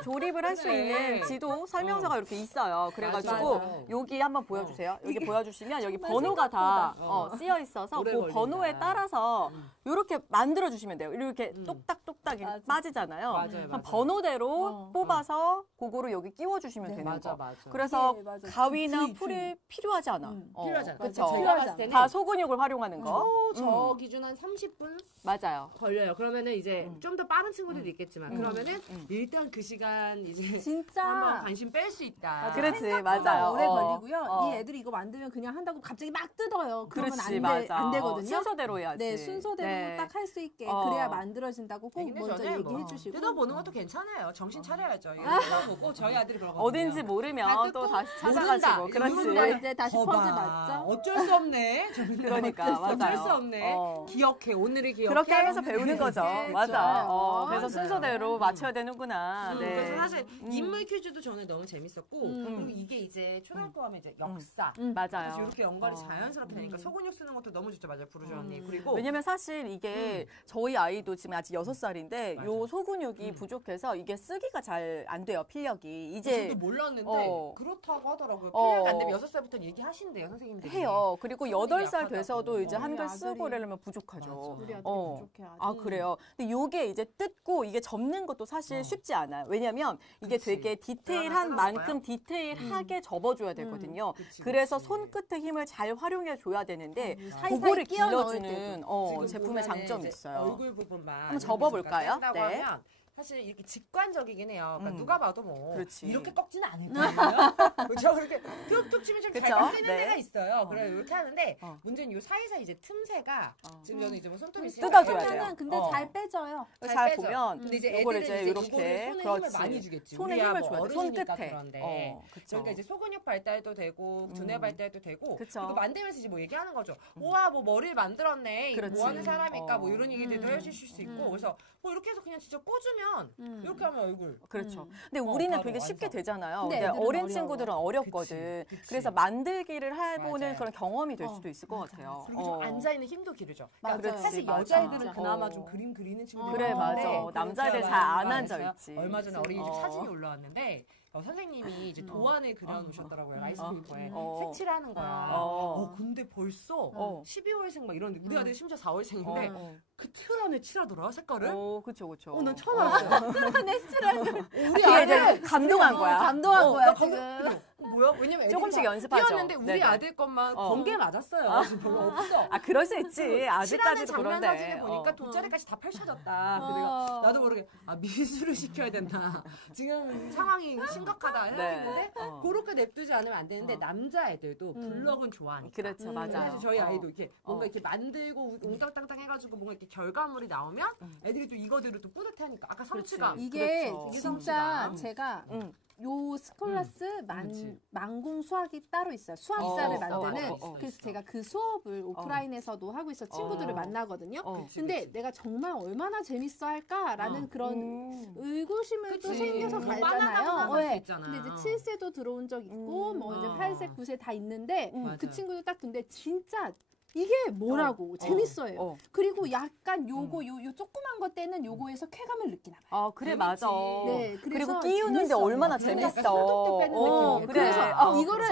조립을 할 수 그래. 있는 지도 설명서가 이렇게 있어요. 그래가지고 맞아. 여기 한번 보여주세요. 여기 보여주시면 여기 정말 번호가 다 생각보다. 쓰여 있어서 오래 그 걸린다. 번호에 따라서 이렇게 만들어 주시면 돼요. 이렇게 음. 똑딱똑딱 이렇게 맞아. 빠지잖아요. 맞아요, 그럼 맞아요. 번호대로 뽑아서 그거를 여기 끼워 주시면 네. 되는 맞아, 거. 맞아. 그래서 네, 맞아. 가위나 주의, 풀이 필요하지 않아. 필요하잖아. 그렇죠. 제가 봤을 때는 다 소근육을 활용하는 거. 저 기준 한 30분 맞아요. 걸려요. 그러면은 이제 좀 더 빠른 친구들도 있겠지만 그러면은 음. 일단 그 시간 이제 한번 진짜 관심 뺄 수 있다. 그렇지, 생각보다 맞아요. 오래 걸리고요. 어. 이 애들이 이거 만들면 그냥 한다고 갑자기 막 뜯어요. 그러면 그렇지, 안 맞아. 되거든요. 순서대로 해야지. 네, 순서대로 네. 딱 할 수 있게 어. 그래야 만들어진다고 꼭 근데 먼저 저는 얘기해 뭐 주시고. 뜯어보는 것도 괜찮아요. 정신 차려야죠. 이거 뜯어보고 저희 아들이 그러거든요. 어딘지 다 모르면 뜯고 또 다시 모른다. 찾아가지고. 이거 그렇지. 모른다. 이제 다시 거봐. 퍼즐 맞죠? 어쩔 수 없네. 그러니까, 어쩔 맞아요. 수 없네. 어. 기억해. 오늘을 기억해. 그렇게 하면서 배우는 거죠. 맞아. 좋아요. 그래서 맞아요. 순서대로 맞춰야 되는구나. 네. 그래서 사실 인물 퀴즈도 저는 너무 재밌었고 그리고 이게 이제 초등학교 가면 이제 역사 맞아요. 그래서 이렇게 연관이 어. 자연스럽게 되니까 소근육 쓰는 것도 너무 좋죠. 맞아요. 부르주 언니. 그리고 왜냐면 사실 이게 저희 아이도 지금 아직 6살인데 맞아. 요 소근육이 부족해서 이게 쓰기가 잘 안 돼요, 필력이. 이제 저도 몰랐는데 어. 그렇다고 하더라고요. 어. 필력이 안 되면 6살부터 얘기하신대요. 선생님들이. 해요. 그리고 손이 8살 약하다고. 돼서도 이제 우리 한글 아들이- 쓰고 이러려면 부족하죠. 맞아. 우리 아들이 어. 부족해 아직. 아, 그래요? 근데 요게 이제 뜯고 이게 접는 것도 사실 쉽지 않아요. 왜냐면 이게 그치. 되게 하나 디테일한 뜯어볼까요? 만큼 디테일하게 접어줘야 되거든요. 그치, 그래서 그치. 손 끝에 힘을 잘 활용해 줘야 되는데 사이사이 그거를 끼워 넣을 길러주는 지금 제품의 보면은 장점이 이제 있어요. 얼굴 부분만 한번 접어볼까요? 한다고 네. 하면 사실 이렇게 직관적이긴 해요. 그러니까 음. 누가 봐도 뭐 그렇지. 이렇게 꺾지는 않을 거예요. 그렇죠? 그렇게 툭툭 치면 좀 잘 그쵸? 꺾이는 네. 데가 있어요. 그래 이렇게 하는데 어. 문제는 이 사이사이 이제 틈새가 지금 저는 이제 뭐 손톱이 뜯어줘야 있으니까 돼요. 하면은 근데 어. 잘 빼져요. 잘 빼죠. 보면 근데 이제 이거를 애들은 이제 이제 이렇게 이거를 손에 그렇지. 힘을 많이 주겠지. 손에 우리야 힘을 뭐 줘야 돼. 손 어른이니까 끝에. 그런데. 그쵸. 그러니까 이제 소근육 발달도 되고 두뇌 발달도 되고 그쵸. 그리고 만들면서 이제 뭐 얘기하는 거죠. 우와 뭐 머리를 만들었네. 이거 그렇지. 뭐 하는 사람일까 뭐 이런 얘기들도 음. 해주실 수 있고 그래서 뭐 이렇게 해서 그냥 진짜 꽂으면 이렇게 하면 얼굴. 그렇죠. 근데 우리는 바로 되게 쉽게 완성. 되잖아요. 근데 근데 애들은 어린 어려워. 친구들은 어렵거든. 그치, 그치. 그래서 만들기를 해보는 맞아요. 그런 경험이 될 수도 있을 것 같아요. 그리고 좀 앉아있는 힘도 기르죠. 맞아요. 그러니까 사실 맞아. 여자애들은 맞아. 그나마 어. 좀 그림 그리는 친구들이 그래, 많은데 맞아. 남자애들 제가 잘 안 많이 앉아있지. 얼마 전에 어린이집 어. 사진이 올라왔는데 선생님이 이제 도안을 그려놓으셨더라고요. 라이스페이퍼에 어. 색칠하는 거야. 어. 근데 벌써 어. 12월생 막 이런 우리 아들 심지어 4월생인데 어. 그 틀안을 칠하더라 색깔을. 그쵸, 그쵸. 난 처음 알았어요. 우리 그게 아들 이제 감동한 거야. 감동한 거야 나 지금. 뭐야? 왜냐면 애들이 조금씩 다 연습하죠. 뛰었는데 우리 네네. 아들 것만 번개 맞았어요. 지금 별로 없어. 아, 그럴 수 있지. 칠하는 아직까지도 장면 그런데. 사진을 보니까 돗자리까지 다 펼쳐졌다. 그래서 내가 나도 모르게 미술을 시켜야 된다. 지금 상황이 심각하다 생각했는데 네. 그렇게 냅두지 않으면 안 되는데 남자애들도 블럭은 좋아하니까. 그렇죠, 맞아요. 사실 저희 아이도 이렇게 뭔가 어. 이렇게 만들고 웅땅땅땅 해가지고 뭔가 이렇게 결과물이 나오면 애들이 또 이거대로 또 뿌듯해하니까 아까 성취감. 이게 그렇죠. 진짜 성취감. 제가 응. 요 스콜라스 그렇지. 만공 수학이 따로 있어요. 수학자를 만드는. 맞아. 그래서 제가 그 수업을 오프라인에서도 하고 있어 친구들을 만나거든요. 근데 그치. 내가 정말 얼마나 재밌어 할까라는 그런 의구심을 또 그치. 생겨서 뭐 갈잖아요. 바나나 갈수 있잖아. 근데 이제 7세도 들어온 적 있고 뭐 이제 8세, 9세 다 있는데 맞아요. 그 친구들 딱 근데 진짜 이게 뭐라고 재밌어요. 그리고 약간 요거 요 조그만 거 때는 요거에서 쾌감을 느끼나 봐요. 아, 그래, 맞아. 네, 그리고 그래서 끼우는데 재밌어요. 얼마나 약간 재밌어. 손톱도 빼는 느낌이에요. 그래. 그래서 이거를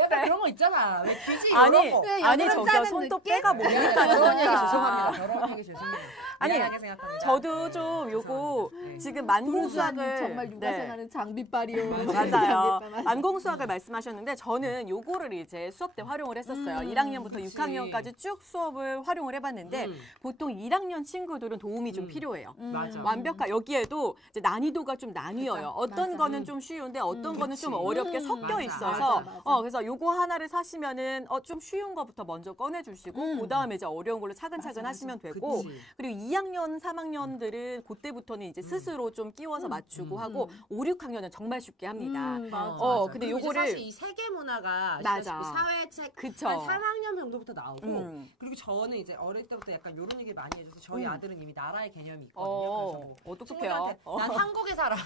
약간 그런 거 있잖아. 왜 굳이 아니, 이런 거. 네, 아니, 여드름 저기요, 짜는 손톱 느낌? 빼가 미안해요. 뭡니까? 저런 얘기 진짜. 죄송합니다. 저런 얘기 죄송해요. 아니, 미안하게 생각합니다. 저도 좀 요거 네. 지금 부르주아님 만공수학을 정말 육아 생활은 장비빨이요. 맞아요. 만공수학을 말씀하셨는데 저는 요거를 이제 수업 때 활용을 했었어요. 1학년부터 그치. 6학년까지 쭉 수업을 활용을 해봤는데 보통 1학년 친구들은 도움이 좀 필요해요. 맞아. 완벽한 여기에도 이제 난이도가 좀 나뉘어요. 어떤 맞아. 거는 좀 쉬운데 어떤 거는 좀 그치. 어렵게 섞여 맞아. 있어서 맞아. 그래서 요거 하나를 사시면은 좀 쉬운 거부터 먼저 꺼내주시고 그 다음에 이제 어려운 걸로 차근차근 하시면 되고 그치. 그리고 2학년, 3학년들은 그때부터는 이제 스스로 좀 끼워서 맞추고 하고 5, 6학년은 정말 쉽게 합니다. 맞아. 근데 그리고 이제 요거를- 사실 이 세계 문화가 맞아. 아시다시피 사회책 그쵸. 한 3학년 정도부터 나오고 그리고 저는 이제 어릴 때부터 약간 이런 얘기 많이 해줘서 저희 아들은 이미 나라의 개념이 있거든요. 그래서 뭐 어떡해요? 친구들한테 난 한국에 살아.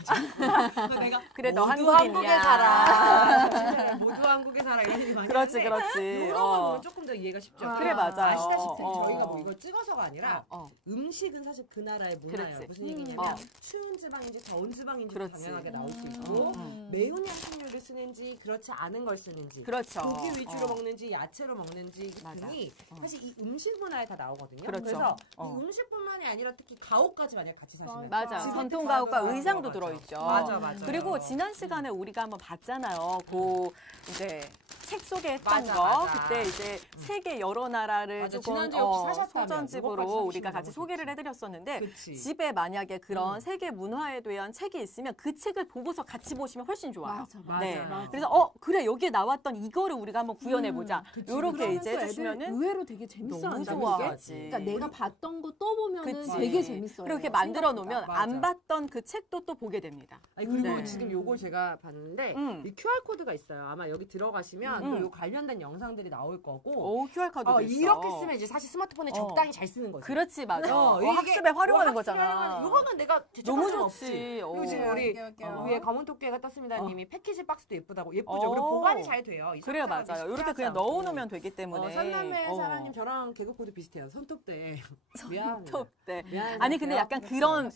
내가 그래, 너 모두 한국인이야. 한국에 살아. 모두 한국에 사라 이런 얘기 많이 그렇지, 하는데 그렇지. 이런 거 보면 조금 더 이해가 쉽죠. 그래, 맞아요. 아시다시피 어. 저희가 뭐 이걸 찍어서가 아니라 어. 음식은 사실 그 나라의 문화예요. 그렇지. 무슨 얘기냐면 어. 추운 지방인지 더운 지방인지 그렇지. 당연하게 나올 수 있고 음. 매운 향신료를 쓰는지 그렇지 않은 걸 쓰는지 그렇죠. 고기 위주로 어. 먹는지 야채로 먹는지 맞아. 등이 어. 사실 이 음식 문화에 다 나오거든요. 그렇죠. 그래서 어. 이 음식뿐만이 아니라 특히 가옥까지 만약 같이 사시면 맞아요. 집에 전통 가옥 가옥과 들어가는 의상도 거 맞죠. 들어있죠. 맞아. 그리고 지난 시간에 우리가 한번 봤잖아요. 그 이제 책 속에 했던 맞아, 거. 맞아. 그때 이제 세계 여러 나라를 맞아. 조금 지난주에 혹시 사셨다면 소전집으로 이것까지 우리가 같이 사시면 소개를 너무 해드렸었는데 그치. 집에 만약에 그런 세계 문화에 대한 책이 있으면 그 책을 보고서 같이 보시면 훨씬 좋아요. 맞아. 네. 맞아. 그래서 그래 여기에 나왔던 이거를 우리가 한번 구현해 보자. 그치. 요렇게 그러면 이제 또 애들 해주시면은 의외로 되게 재밌어 너무 한다. 좋아하지. 그러니까 내가 봤던 거 또 보면은 그치. 되게 재밌어요. 그리고 이렇게 만들어 놓으면 생각보다. 안 봤던 그 책도 또 보게 됩니다. 아니, 그리고 네. 지금 요거 제가 봤는데 이 QR코드가 있어요. 아마 여기 들어가시면 또 요 관련된 영상들이 나올 거고 오 QR 카드도 있어. 이렇게 쓰면 이제 사실 스마트폰에 적당히 잘 쓰는 거죠. 그렇지 맞아. 이게 학습에 활용하는 학습에 거잖아. 활용하는 이거는 내가 너무 대처할 수 좋지. 없지. 오. 그리고 지금 우리 웃겨. 위에 검은 토끼가 떴습니다 님이 패키지 박스도 예쁘다고 예쁘죠. 어. 그리고 보관이 잘 돼요. 이 그래요 손가락이 맞아요. 이렇게 쉽지 그냥 않고. 넣어놓으면 되기 때문에. 선남매 사장님 저랑 개그 코드 비슷해요. 손톱대. 미안해. 네. 미안해. 아니 근데 약간 그런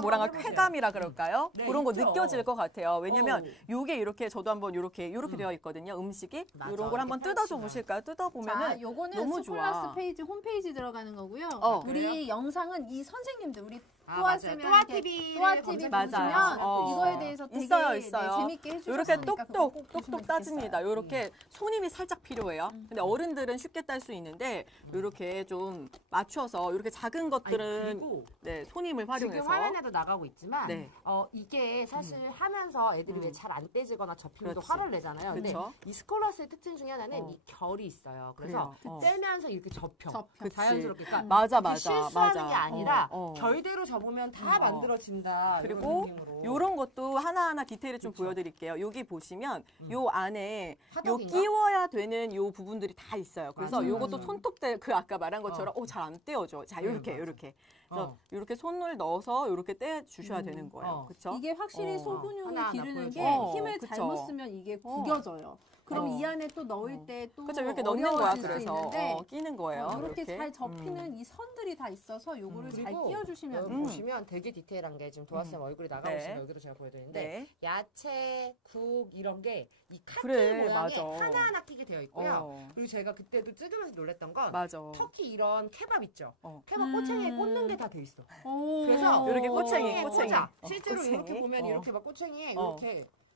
뭐랄까 해보세요. 쾌감이라 그럴까요? 네, 그런 거 있죠. 느껴질 것 같아요. 왜냐면 어. 요게 이렇게 저도 한번 요렇게 되어 있거든요. 음식이 맞아. 이런 걸 한번 이렇게 뜯어줘 펼치면. 보실까요? 자, 뜯어보면은 요거는 너무 스콜라스 좋아. 페이지 홈페이지 들어가는 거고요. 그래요? 우리 영상은 이 선생님들 우리 맞아요. 또아 TV 보시면 이거에 대해서 되게 있어요. 재밌게 해주셨으니까 이렇게 그거 꼭 똑똑 보시면 똑똑 따집니다. 좋겠어요. 이렇게 손님이 살짝 필요해요. 근데 어른들은 쉽게 딸 수 있는데 이렇게 좀 맞춰서 이렇게 작은 것들은 그리고 네, 손님을 활용해서 지금 화면에도 나가고 있지만 네. 이게 사실 하면서 애들이 왜 잘 안 떼지거나 접히면 또 그렇지. 화를 내잖아요. 근데 그쵸? 이 스콜라스의 특징 중에 하나는 이 결이 있어요. 그래서 그래요. 떼면서 이렇게 접혀. 그치. 자연스럽게. 그러니까 맞아 이렇게 맞아 실수하는 맞아. 게 아니라 어. 결대로 접으면 다 만들어진다. 그리고 이런 느낌으로. 요런 것도 하나하나 디테일을 좀 보여드릴게요. 여기 보시면 요 안에 요 화덕인가? 끼워야 되는 요 부분들이 다 있어요. 그래서 맞아, 요것도 맞아. 손톱대 그 아까 말한 것처럼 잘 안 떼어져. 자 요렇게 맞아. 요렇게. 그래서 어. 요렇게 손을 넣어서 요렇게 떼 주셔야 되는 거예요. 그렇죠? 이게 확실히 소근육을 하나하나 기르는 게 보여줘요. 힘을 그쵸. 잘못 쓰면 이게 구겨져요. 그럼 이 안에 또 넣을 때 또 그렇죠. 이렇게 넣는 거야. 어려워질 수 그래서 있는데 끼는 거예요. 이렇게 잘 접히는 이 선들이 다 있어서 요거를 잘 그리고 끼워주시면 여기 돼요. 보시면 되게 디테일한 게 지금 도화쌤 얼굴이 나가고 네. 있으면 여기도 제가 보여드리는데 네. 야채, 국 이런 게 이 카트 그래, 모양에 맞아. 하나하나 끼게 되어 있고요. 어. 그리고 제가 그때도 찍으면서 놀랬던 건 맞아. 터키 이런 케밥 있죠. 어. 케밥 꼬챙이에 꽂는 게 다 돼 있어. 오. 그래서 이렇게 꼬챙이에 꼬챙이. 꽂아. 어, 실제로 꼬챙이. 이렇게 보면 어. 이렇게 막 꼬챙이에 어.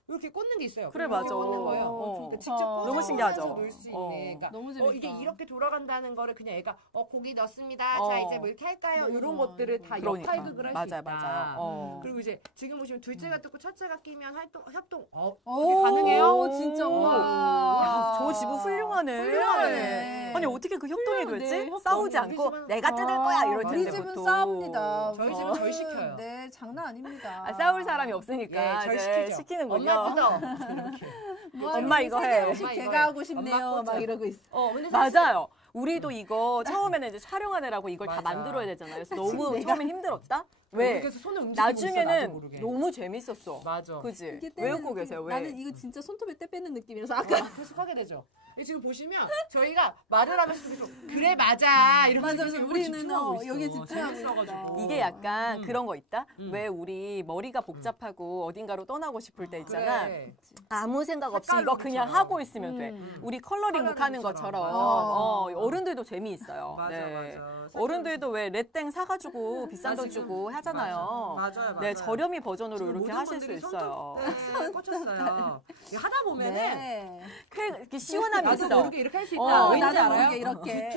이렇게 꽂는 게 있어요. 그래, 이렇게 맞아. 꽂는 거예요. 어. 그러니까 직접 너무 꽂아서 신기하죠. 놓을 수 있는. 어. 그러니까 너무 재밌다. 이게 이렇게 돌아간다는 거를 그냥 얘가 고기 넣습니다. 어. 자 이제 뭐 이렇게 할까요? 이런 것들을 다 그러니까. 역할극을 할 수 있다. 맞아요. 그리고 이제 지금 보시면 둘째가 뜯고 첫째가 끼면 협동 오, 이게 가능해요? 오, 진짜 오. 와. 저 집은 훌륭하네. 훌륭하네. 아니 어떻게 그 협동이 훌륭하네, 되지? 협동. 싸우지 우리 않고 집은- 내가 뜯을 거야 이럴 우리 텐데 우리 집은 보통. 싸웁니다. 저희 집은 절 시켜요. 네, 장난 아닙니다. 싸울 사람이 없으니까 절 이제 시키죠. 시키는군요. 엄마 뜯어. 이렇게. 뭐 엄마 이거 해. 혹시 엄마 이거 제가 해. 하고 싶네요. 엄마 막 꽂아. 이러고 있어. 근데 사실 맞아요. 우리도 이거 처음에는 이제 촬영하느라고 이걸 다 맞아. 만들어야 되잖아요. 그래서 너무 처음에 힘들었다? 왜? 그래서 손을 움직이고 있어, 나도 나중에는 모르게. 너무 재밌었어. 맞아. 그지? 이게 떼는 외우고 느낌. 계세요. 왜? 나는 이거 진짜 손톱에 때 뺏는 느낌이라서 아까 계속 하게 되죠. 지금 보시면 저희가 말을 하면서 계속 그래 맞아 이러면서 맞아, 계속 우리는 집중하고 있어. 여기에 집중하고 재밌어가지고. 있어. 이게 약간 그런 거 있다? 왜 우리 머리가 복잡하고 어딘가로 떠나고 싶을 때 있잖아. 그래. 아무 생각 없이 색깔로 이거 그냥 그렇죠. 하고 있으면 돼. 우리 컬러링북 하는 것처럼. 컬러링북처럼. 어른들도 재미있어요. 맞아, 네. 맞아. 어른들도 왜 렛땡 사가지고 비싼 돈 지금- 주고 하잖아요. 맞아요. 네, 저렴이 버전으로 지금 이렇게 모든 하실 수 분들이 있어요. 손톱에 꽂혔어요. 이거 하다 보면은 네. 이렇게 시원함이 나도 있어. 모르게 이렇게 할 수 있다. 왠지 나도 알아요? 모르게 이렇게.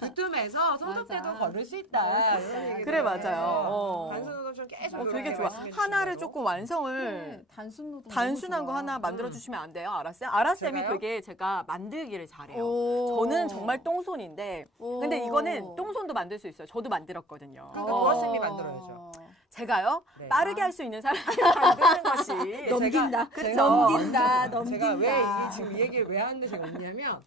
두툼해서 손톱대도 맞아. 걸을 수 있다. 이런 얘기를 그래, 맞아요. 해요. 단순노동처럼 계속 되게 이렇게 좋아. 말씀해 하나를 주시더라고. 조금 완성을 네, 단순 노동 단순한 너무 거 좋아. 하나 만들어주시면 안 돼요? 아라쌤? 아라쌤이 제가요? 되게 제가 만들기를 잘해요. 오. 저는 정말 똥손인데 오. 근데 이거는 똥손도 만들 수 있어요. 저도 만들었거든요. 그러니까 도화쌤이 만들어야죠. 제가요? 네. 빠르게 할 수 있는 사람이 만드는 것이 넘긴다. 제가- 넘긴다. 제가 넘긴다. 왜 이게 지금 이 얘기를 왜 하는데 제가 웃냐면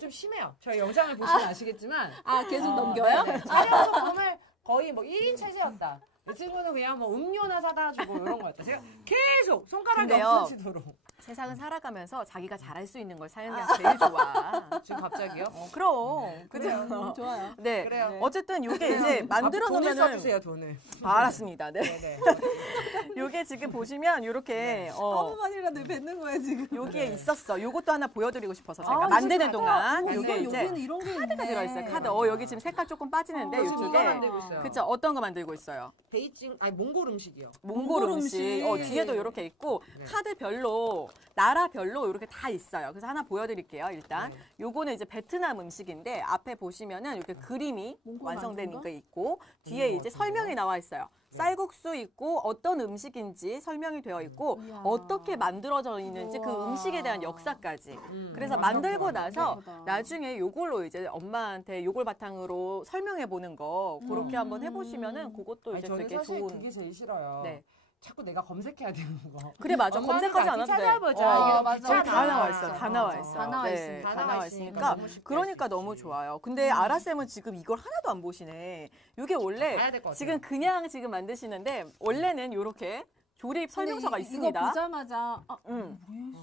좀 심해요. 저희 영상을 보시면 아시겠지만 아, 계속 넘겨요? 네, 촬영 소품을 거의 뭐 1인 체제였다. 이 친구는 그냥 뭐 음료나 사다 주고 이런 거였다. 제가 계속 손가락이 근데요. 없어지도록. 세상을 살아가면서 자기가 잘할 수 있는 걸 사는 게 제일 좋아. 지금 갑자기요? 그럼. 그죠? 좋아요. 네. 그래요. 어쨌든 요게 이제 만들어 돈을 놓으면은 써주세요, 돈을. 알았습니다. 네. 네네. 요게 지금 보시면 요렇게 아무 말이라도 뱉는 거야 지금. 여기에 있었어. 요것도 하나 보여드리고 싶어서 제가 아, 만드는 진짜 동안 이거 요게 이제 여기는 이런 게 카드가 있네. 들어있어요. 카드. 여기 지금 색깔 조금 빠지는데 지금 이거 이쪽에 만들고 있어요. 그쵸? 어떤 거 만들고 있어요? 베이징, 아니 몽골 음식이요. 몽골 몽골 음식. 음식. 뒤에도 이렇게 있고 네. 카드별로 나라별로 이렇게 다 있어요. 그래서 하나 보여드릴게요. 일단 네. 요거는 이제 베트남 음식인데 앞에 보시면은 이렇게 그림이 몽골 완성된 만든 게 있고 뒤에 몽골 이제 같은 설명이 거? 나와 있어요. 네. 쌀국수 있고 어떤 음식인지 설명이 되어 있고 이야. 어떻게 만들어져 있는지 그 우와. 음식에 대한 역사까지. 그래서 완전 만들고 좋아요. 나서 예쁘다. 나중에 요걸로 이제 엄마한테 요걸 바탕으로 설명해 보는 거 그렇게 한번 해보시면은 그것도 아니, 이제 저는 되게 사실 좋은. 그게 제일 싫어요. 네. 자꾸 내가 검색해야 되는 거. 그래 맞아. 엄마는 검색하지 같이 않아도 돼. 찾아보자. 어, 이게 맞아. 저기 다 귀찮아. 나와 있어. 다 나와 맞아. 있어. 다 나와 네, 있습니다. 다 다 나와 나와 있으니까 있으니까 너무 쉽게 그러니까 할수 너무 있지. 좋아요. 근데 아라쌤은 지금 이걸 하나도 안 보시네. 이게 원래 봐야 될것 같아요. 지금 그냥 지금 만드시는데 원래는 이렇게 조립 설명서가 근데 있습니다. 이거 보자마자 뭐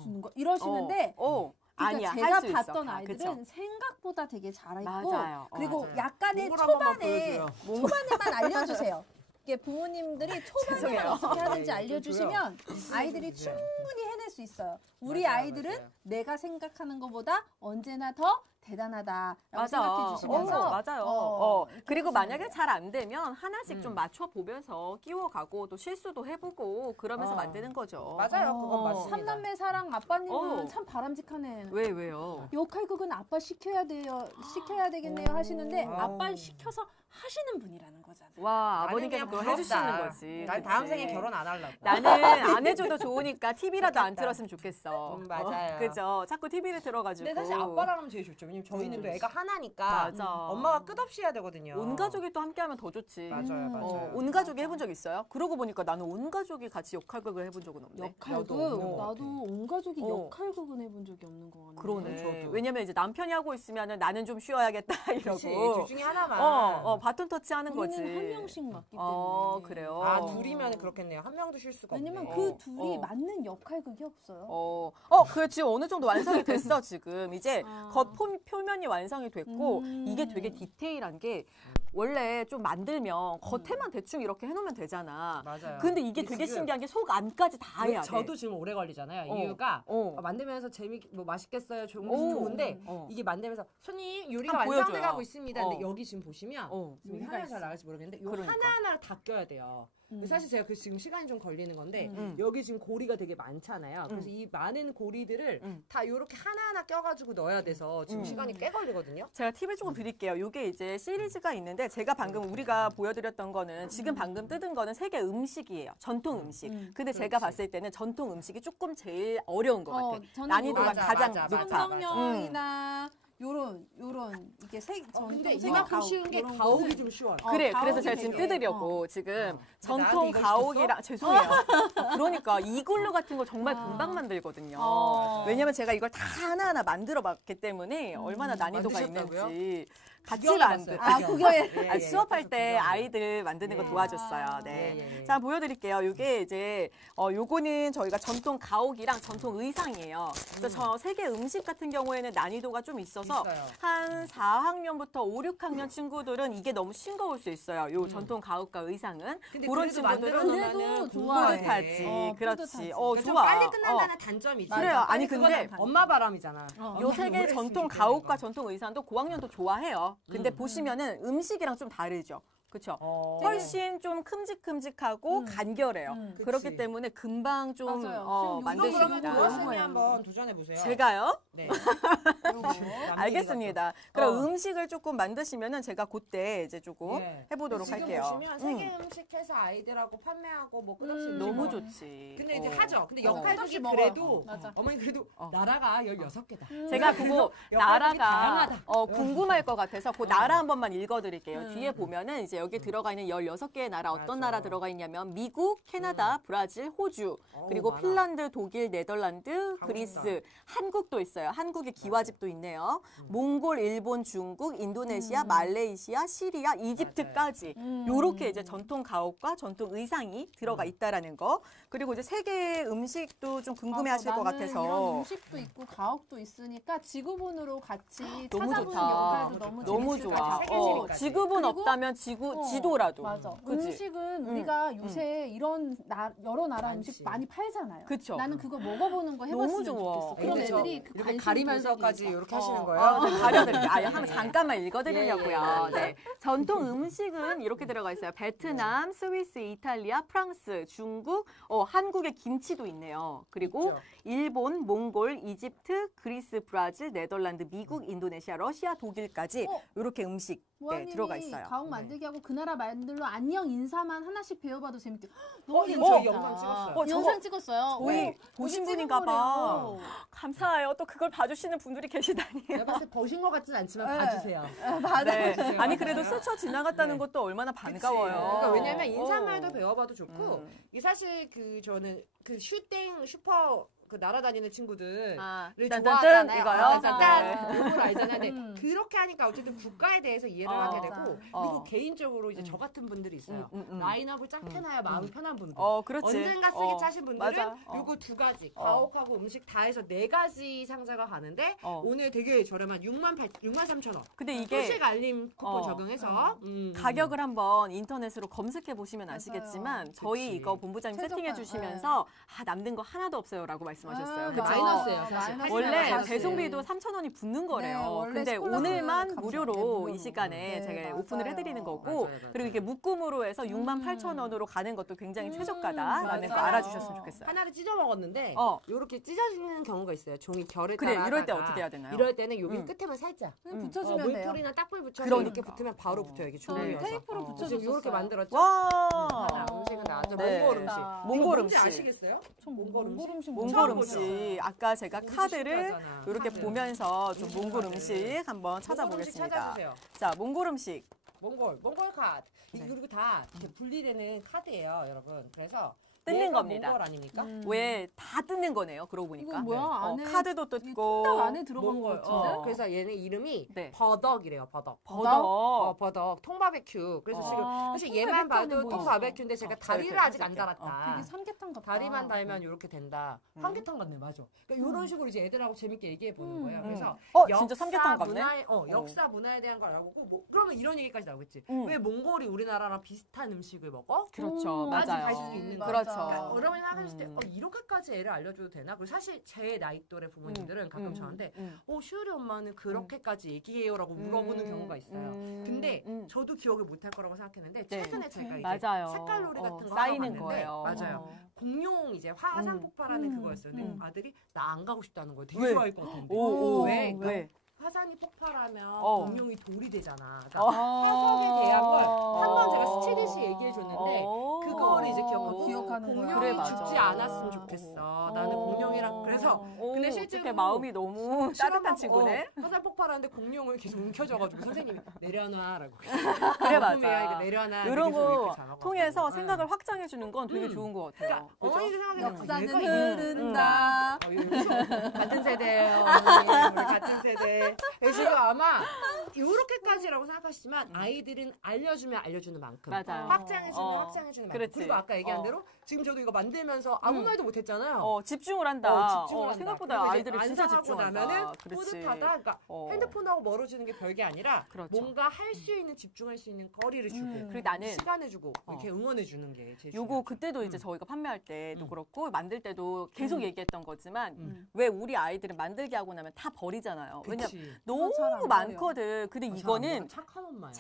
쓰는 거 이러시는데 그러니까 그러니까 아니야. 제가 할 수 있어. 봤던 다, 아이들은 그쵸? 생각보다 되게 잘했고 맞아요. 그리고 맞아요. 약간의 몽골 한 번만 초반에 보여줘요. 초반에만 알려주세요. 이게 부모님들이 초반에만 죄송해요. 어떻게 하는지 네, 알려주시면 아이들이 주세요. 충분히 해낼 수 있어요. 우리 맞아요, 아이들은 맞아요. 내가 생각하는 것보다 언제나 더 대단하다라고 맞아. 생각해 주시면서 맞아요. 그리고 만약에 잘 안 되면 하나씩 음. 좀 맞춰 보면서 끼워가고 또 실수도 해보고 그러면서 어. 만드는 거죠. 맞아요. 그건 맞습니다. 삼남매 사랑 아빠님은 어. 참 바람직하네. 왜요? 역할극은 아빠 시켜야 되겠네요 하시는데 오. 아빠 시켜서 하시는 분이라는 거잖아요. 와 아버님께서 나는 그거 그냥 해주시는 부럽다. 거지. 난 그치? 다음 생에 결혼 안 하려고. 나는 안 해줘도 좋으니까 TV라도 안 좋겠다. 틀었으면 좋겠어. 맞아요. 그죠? 자꾸 TV를 틀어가지고. 근데 사실 아빠랑 하면 제일 좋죠. 왜냐면 저희는 또 애가 하나니까 맞아. 엄마가 끝없이 해야 되거든요. 온 가족이 또 함께하면 더 좋지. 맞아요, 맞아요. 온 가족이 해본 적 있어요? 그러고 보니까 나는 온 가족이 같이 역할극을 해본 적은 없네. 역할극 나도 없는 것 나도 같아. 온 가족이 어. 역할극은 해본 적이 없는 것 같네. 그러네. 저도. 왜냐면 이제 남편이 하고 있으면은 나는 좀 쉬어야겠다 이러고. 그치, 둘 중에 하나만. 바톤 터치하는 우리는 거지. 한 명씩 맞기 때문에. 그래요. 아, 둘이면 그렇겠네요. 한 명도 쉴 수가 없네. 왜냐면 그 둘이 어. 맞는 역할극이 없어요. 그래 지금 어느 정도 완성이 됐어 지금 이제 아. 겉 표면이 완성이 됐고 음. 이게 되게 디테일한 게 원래 좀 만들면 겉에만 대충 이렇게 해놓으면 되잖아. 맞아요. 근데 이게 되게 지금 신기한 게 속 안까지 다 해야 돼. 저도 지금 오래 걸리잖아요. 어. 이유가 어. 만들면서 뭐 맛있겠어요. 오. 좋은데 어. 이게 만들면서 손님 요리가 한번 완성돼 보여줘요. 가고 있습니다. 근데 여기 지금 보시면 지금 요리가 화면 있어. 잘 나갈지 모르겠는데 요 그러니까. 하나하나를 다 껴야 돼요. 사실 제가 지금 시간이 좀 걸리는 건데 여기 지금 고리가 되게 많잖아요. 그래서 이 많은 고리들을 다 이렇게 하나하나 껴가지고 넣어야 돼서 지금 시간이 꽤 걸리거든요. 제가 팁을 조금 드릴게요. 이게 이제 시리즈가 있는데 제가 방금 우리가 보여드렸던 거는 지금 방금 뜯은 거는 세계 음식이에요. 전통 음식. 근데 제가 그렇지. 봤을 때는 전통 음식이 조금 제일 어려운 것 같아. 저는 난이도가 맞아, 가장 맞아, 높아. 맞아. 선덕여이나 요런 이게 전통 근데 세계 이만큼 가옥, 쉬운 게 요런 가옥이 거는 좀 쉬워요. 그래, 가옥이 그래서 제가 지금 되게, 뜯으려고 지금 나한테 전통 이거 가옥이랑 죄송해요. 그러니까 이글루 같은 거 정말 금방 만들거든요. 왜냐면 제가 이걸 다 하나하나 만들어 봤기 때문에 얼마나 난이도가 만드셨다고요? 있는지 같이 구경해봤어요. 만들. 구경해. 예, 예, 수업할 옆에서 때 구경해요. 아이들 만드는 거 예. 도와줬어요. 네. 예, 예. 자, 보여드릴게요. 이게 이제 요거는 저희가 전통 가옥이랑 전통 의상이에요. 그래서 저 세계 음식 같은 경우에는 난이도가 좀 있어서 있어요. 한 4학년부터 5, 6학년 친구들은 이게 너무 싱거울 수 있어요. 요 전통 가옥과 의상은 근데 그런 그래도 만들어 친구들은 놓으면은 그래도 좋아해. 뿌듯하지. 그렇지. 뿌듯하지. 그러니까 좀 좋아. 빨리 끝난다는 단점이 있어요. 그래요. 아니, 빨리 근데 그거는 엄마 바람이잖아. 요 엄마는 세계 오래 전통 했으면 가옥과 좋겠는 전통 의상도 고학년도 좋아해요. 근데 보시면은 음식이랑 좀 다르죠. 그렇죠. 거. 훨씬 좀 큼직큼직하고 간결해요. 그치. 그렇기 때문에 금방 좀 맞아요. 지금 만들 수 요거 그러면 있다. 도아쌤이 거예요. 한번 도전해 보세요. 제가요? 네. 알겠습니다. 그럼 음식을 조금 만드시면은 제가 그때 이제 조금 예. 해보도록 지금 할게요. 보시면 세계 음식 해서 아이들하고 판매하고 뭐 끝없이 너무 음식 좋지. 근데 이제 하죠. 근데 끝없이 역할극이 먹어요. 그래도 맞아. 어머니 그래도 나라가 16개다. 제가 그거 역할극이 나라가 다양하다. 궁금할 것 같아서 그 나라 한 번만 읽어드릴게요. 뒤에 보면은 이제 여기에 들어가 있는 16개의 나라 어떤 맞아. 나라 들어가 있냐면 미국, 캐나다, 브라질, 호주, 그리고 많아. 핀란드, 독일, 네덜란드, 가고 그리스, 싶다. 한국도 있어요. 한국의 기와집도 있네요. 몽골, 일본, 중국, 인도네시아, 말레이시아, 시리아, 이집트까지 요렇게 이제 전통 가옥과 전통 의상이 들어가 있다라는 거. 그리고 이제 세계 음식도 좀 궁금해하실 것 나는 같아서. 이런 음식도 있고 가옥도 있으니까 지구본으로 같이 너무 찾아보는 좋다. 역할도 너무 너무 재밌을 것 좋아. 같고. 세계지리까지. 지구본 그리고 없다면 지도라도. 맞아. 그치? 음식은 우리가 요새 이런 여러 나라 많지. 음식 많이 팔잖아요. 그쵸. 나는 그거 먹어보는 거 너무 해봤으면 좋아. 좋겠어. 그럼 근데 저 애들이 그 이렇게 관심도 가리면서까지 생기니까. 이렇게 하시는 거예요? 가려드릴게요. 한번 잠깐만 읽어드리려고요. 예, 예, 예. 네. 전통 음식은 이렇게 들어가 있어요. 베트남, 스위스, 이탈리아, 프랑스, 중국, 한국의 김치도 있네요. 그리고 있죠. 일본, 몽골, 이집트, 그리스, 브라질, 네덜란드, 미국, 인도네시아, 러시아, 독일까지 이렇게 음식 모아님이 들어가 있어요. 가옥 만들기 하고 그 나라 말들로 안녕 인사만 하나씩 배워봐도 재밌겠다. 어, 너무 저희 재밌다. 영상 찍었어요. 영상 찍었어요. 저희 보신 어디 분인가 찍은 봐. 거래요? 감사해요. 또 그걸 봐주시는 분들이 계시다니. 내가 봤을 때 버신 것 같진 않지만 네. 봐주세요. 네. 봐주세요. 아니 그래도 스쳐 지나갔다는 네. 것도 얼마나 그치. 반가워요. 그러니까 왜냐면 인사말도 배워봐도 좋고 음. 이 사실 저는 그 슈퍼 그 날아다니는 친구들 를 딴딴딴 좋아하잖아요. 이거요? 딴딴 이걸 알잖아요. 근데 음. 그렇게 하니까 어쨌든 국가에 대해서 이해를 하게 되고 맞아. 그리고 개인적으로 이제 저 같은 분들이 있어요. 라인업을 쫙 해놔야 마음이 편한 분들. 그렇지. 언젠가 쓰게 짜신 분들은 맞아. 요거 2가지 가옥하고 음식 다 해서 4가지 상자가 가는데 오늘 되게 저렴한 63,000원. 근데 이게 소식 알림 쿠폰 어. 적용해서 가격을 한번 인터넷으로 검색해 보시면 아시겠지만 저희 그치. 이거 본부장님 최저가, 세팅해 주시면서 남는 거 하나도 없어요라고 말씀하셨어요. 그쵸? 마이너스예요, 사실. 마이너스. 원래 마이너스. 배송비도 3,000원이 붙는 거래요. 네, 원래 근데 스콜라스 오늘만 감사. 무료로 네, 무료로. 이 시간에 네, 제가 맞아요. 오픈을 해드리는 거고 맞아요. 그리고 이게 묶음으로 해서 68,000원으로 가는 것도 굉장히 최저가다라는 거 맞아요. 알아주셨으면 좋겠어요. 하나를 찢어 먹었는데 요렇게 찢어지는 경우가 있어요. 종이 결을 그래, 따라 이럴 때 하다가. 어떻게 해야 되나요? 이럴 때는 여기 끝에만 살짝 붙여주면 돼요. 물풀이나 딱불 붙여서 그러니까. 이렇게 붙으면 바로 붙어요. 이게 저 종이여서. 테이프로 지금 붙여줬어요. 이렇게 만들었죠? 와. 하나 음식은 나왔죠. 네. 몽골 음식. 몽골 이거 뭔지 음식. 아시겠어요? 전 몽골 음식? 몽골 처음 보죠? 음식 아까 제가 우리 카드를 신기하잖아. 이렇게 카드. 보면서 좀 몽골 카드. 음식 한번 몽골 음식 찾아보겠습니다. 찾아주세요. 자, 몽골 음식. 몽골 카드. 네. 그리고 다 이렇게 분리되는 카드예요, 여러분. 그래서 뜯는 얘가 겁니다. 몽골 아닙니까? 왜 다 뜯는 거네요. 그러고 보니까. 이거 뭐야? 안에 카드도 뜯고. 딱 안에 들어간 거 몽골. 같은데? 그래서 얘는 이름이 네. 버덕이래요, 버덕. 버덕. 버덕. 통바베큐. 그래서 지금 사실 얘만 통바베큐는 봐도 뭐 통바베큐인데 제가 다리를 이렇게 아직 안 해줄게요. 달았다. 되게 삼계탕 같다. 다리만 달면 이렇게 된다. 삼계탕 같네, 맞아. 그러니까 이런 식으로 이제 애들하고 재밌게 얘기해 보는 거예요. 그래서 진짜 삼계탕 같네. 문화에, 역사 문화에 대한 걸 알아보고 뭐 그러면 이런 얘기까지 나오겠지. 왜 몽골이 우리나라랑 비슷한 음식을 먹어? 그렇죠. 까지 맞아요. 갈 수 있는 그렇죠. 그러니까 여러분이 생각하실 때 이렇게까지 애를 알려줘도 되나? 그리고 사실 제 나이 또래 부모님들은 가끔 저한테 슈리 엄마는 그렇게까지 얘기해요라고 물어보는 경우가 있어요. 근데 저도 기억을 못할 거라고 생각했는데 최근에 제가 이제 맞아요. 색깔놀이 같은 거 쌓이는 하러 갔는데 거예요. 맞아요. 공룡 이제 화산 폭발하는 그거였어요. 근데 아들이 나 안 가고 싶다는 거예요. 되게 왜? 좋아할 것 같은데. 오, 왜? 왜? 화산이 폭발하면 어. 공룡이 돌이 되잖아. 그러니까 화석에 대한 걸 한 번 제가 스치듯이 얘기해 줬는데 그거를 이제 기억하고 기억하는 거야. 공룡이 그래, 맞아. 죽지 않았으면 좋겠어. 나는 공룡이랑 그래서 근데 실제로 어떻게 마음이 너무 따뜻한 친구네. 화산 폭발하는데 공룡을 계속 움켜줘가지고 선생님이 내려놔라고. 그래 이거 맞아. 내려놔. 이런 계속 이렇게 거 잡아가지고. 통해서 응. 생각을 확장해 주는 건 되게 좋은 것 같아요. 그러니까 어머니들 생각에 역사는 내가 흐른다. 같은 세대예요. 어머니. 우리 같은 세대. 지금 아마 이렇게까지라고 생각하시지만 아이들은 알려주면 알려주는 만큼 맞아요. 확장해주면 확장해주는 만큼 그렇지. 그리고 아까 얘기한 대로 지금 저도 이거 만들면서 아무 말도 못했잖아요. 집중을 한다. 집중을 한다. 생각보다 그리고 이제 아이들이 진짜 완성하고 집중한다. 나면은 그렇지. 뿌듯하다. 그러니까 핸드폰하고 멀어지는 게 별게 아니라 그렇죠. 뭔가 할 수 있는 집중할 수 있는 거리를 주고 그리고 나는 시간을 주고 이렇게 응원해 주는 게 제일 요거 중요하죠. 그때도 이제 저희가 판매할 때도 그렇고 만들 때도 계속 얘기했던 거지만 왜 우리 아이들은 만들게 하고 나면 다 버리잖아요. 왜냐면 그치. 너무 잘안 버려. 많거든. 근데 이거는 착한 엄마야.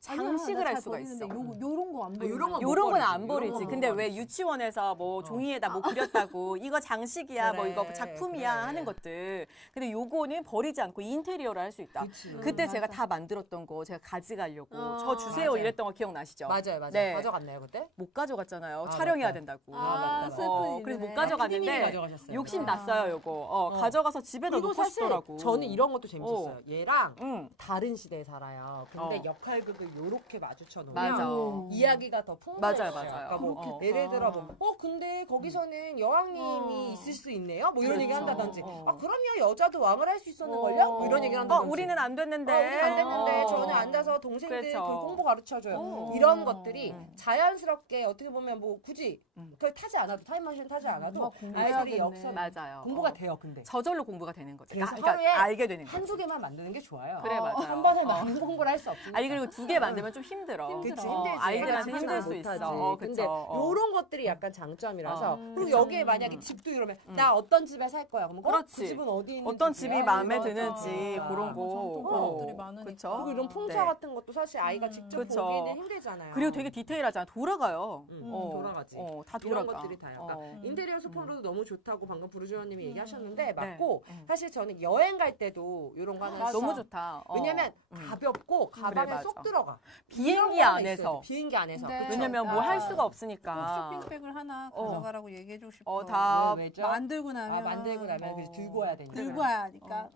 장식을 할 수가 있어. 요런 거 안 보여. 요런 건 요런 건 안 요런 버리지. 건 근데 못 왜 버리지. 유치원에서 뭐 종이에다 뭐 그렸다고 이거 장식이야, 뭐 그래, 이거 작품이야 그래. 하는 것들. 근데 요거는 버리지 않고 인테리어를 할 수 있다. 그치. 그때 제가 맞아. 다 만들었던 거 제가 가져가려고 저 주세요 맞아요. 이랬던 거 기억나시죠? 맞아요. 네. 가져갔나요 그때? 못 가져갔잖아요. 아, 촬영해야 맞다. 된다고. 맞다, 맞다. 슬픈 그래서 못 일이네. 피디님이 가져갔는데 가져가셨어요. 욕심 났어요, 요거. 가져가서 집에다 그리고 놓고 사실 싶더라고. 저는 이런 것도 재밌었어요. 얘랑 응. 다른 시대에 살아요. 근데 어. 역할극을 요렇게 마주쳐 놓으면 맞아. 이야기가 더 풍부해져요. 맞아요. 그러니까 뭐 예를 들어 보면 근데 거기서는 여왕님이 있을 수 있네요. 뭐 이런 얘기 한다든지. 그럼요 여자도 왕을 할 수 있었는걸요? 뭐 이런 얘기 한다든지. 우리는 안 됐는데. 우리는 안 됐는데 저는 앉아서 동생들 그렇죠. 그 공부 가르쳐줘요. 이런 것들이 자연스럽게 어떻게 보면 뭐 굳이 그걸 타지 않아도 타임머신 타지 않아도 아이들이 역사 맞아요. 공부가 돼요. 근데 저절로 공부가 되는 거죠. 그래서 그러니까 하루에 알게 되는 거죠. 한두 개만 만드는 게 좋아요. 그래 맞아요. 한 번에 많은 공부를 할 수 없으니까. 아니 그리고 2개 만들면 좀 힘들어. 그치, 힘들지. 아이들한테 하나 힘들 수 못하지. 있어. 근데 그쵸. 이런 것들이 약간 장점이라서 그리고 그쵸. 여기에 만약에 집도 이러면 나 어떤 집에 살 거야. 그러면 그렇지. 그 집은 어디 있는 어떤 집이야? 집이 마음에 이런 드는지 거. 그런 거. 전통 것들이 많으니까. 그쵸? 그리고 이런 풍차 네. 같은 것도 사실 아이가 직접 그쵸. 보기에는 힘들잖아요. 그리고 되게 디테일하잖아. 돌아가요. 돌아가지. 다 이런 돌아가. 것들이 다 약간 인테리어 소품으로도 너무 좋다고 방금 부르주아님이 얘기하셨는데 네. 맞고 사실 저는 여행 갈 때도 이런 거 하나 너무 좋다. 왜냐면 가볍고 가방에 맞아. 쏙 들어가. 비행기 이런 거 하나 안에서. 있어요. 비행기 안에서. 네. 그쵸? 왜냐면 뭐 할 수가 없으니까. 쇼핑백을 하나 가져가라고 얘기해주고 싶어. 다 왜죠? 만들고 나면 만들고 나면 그래서 들고 와야 되니까. 들고 와야 하니까.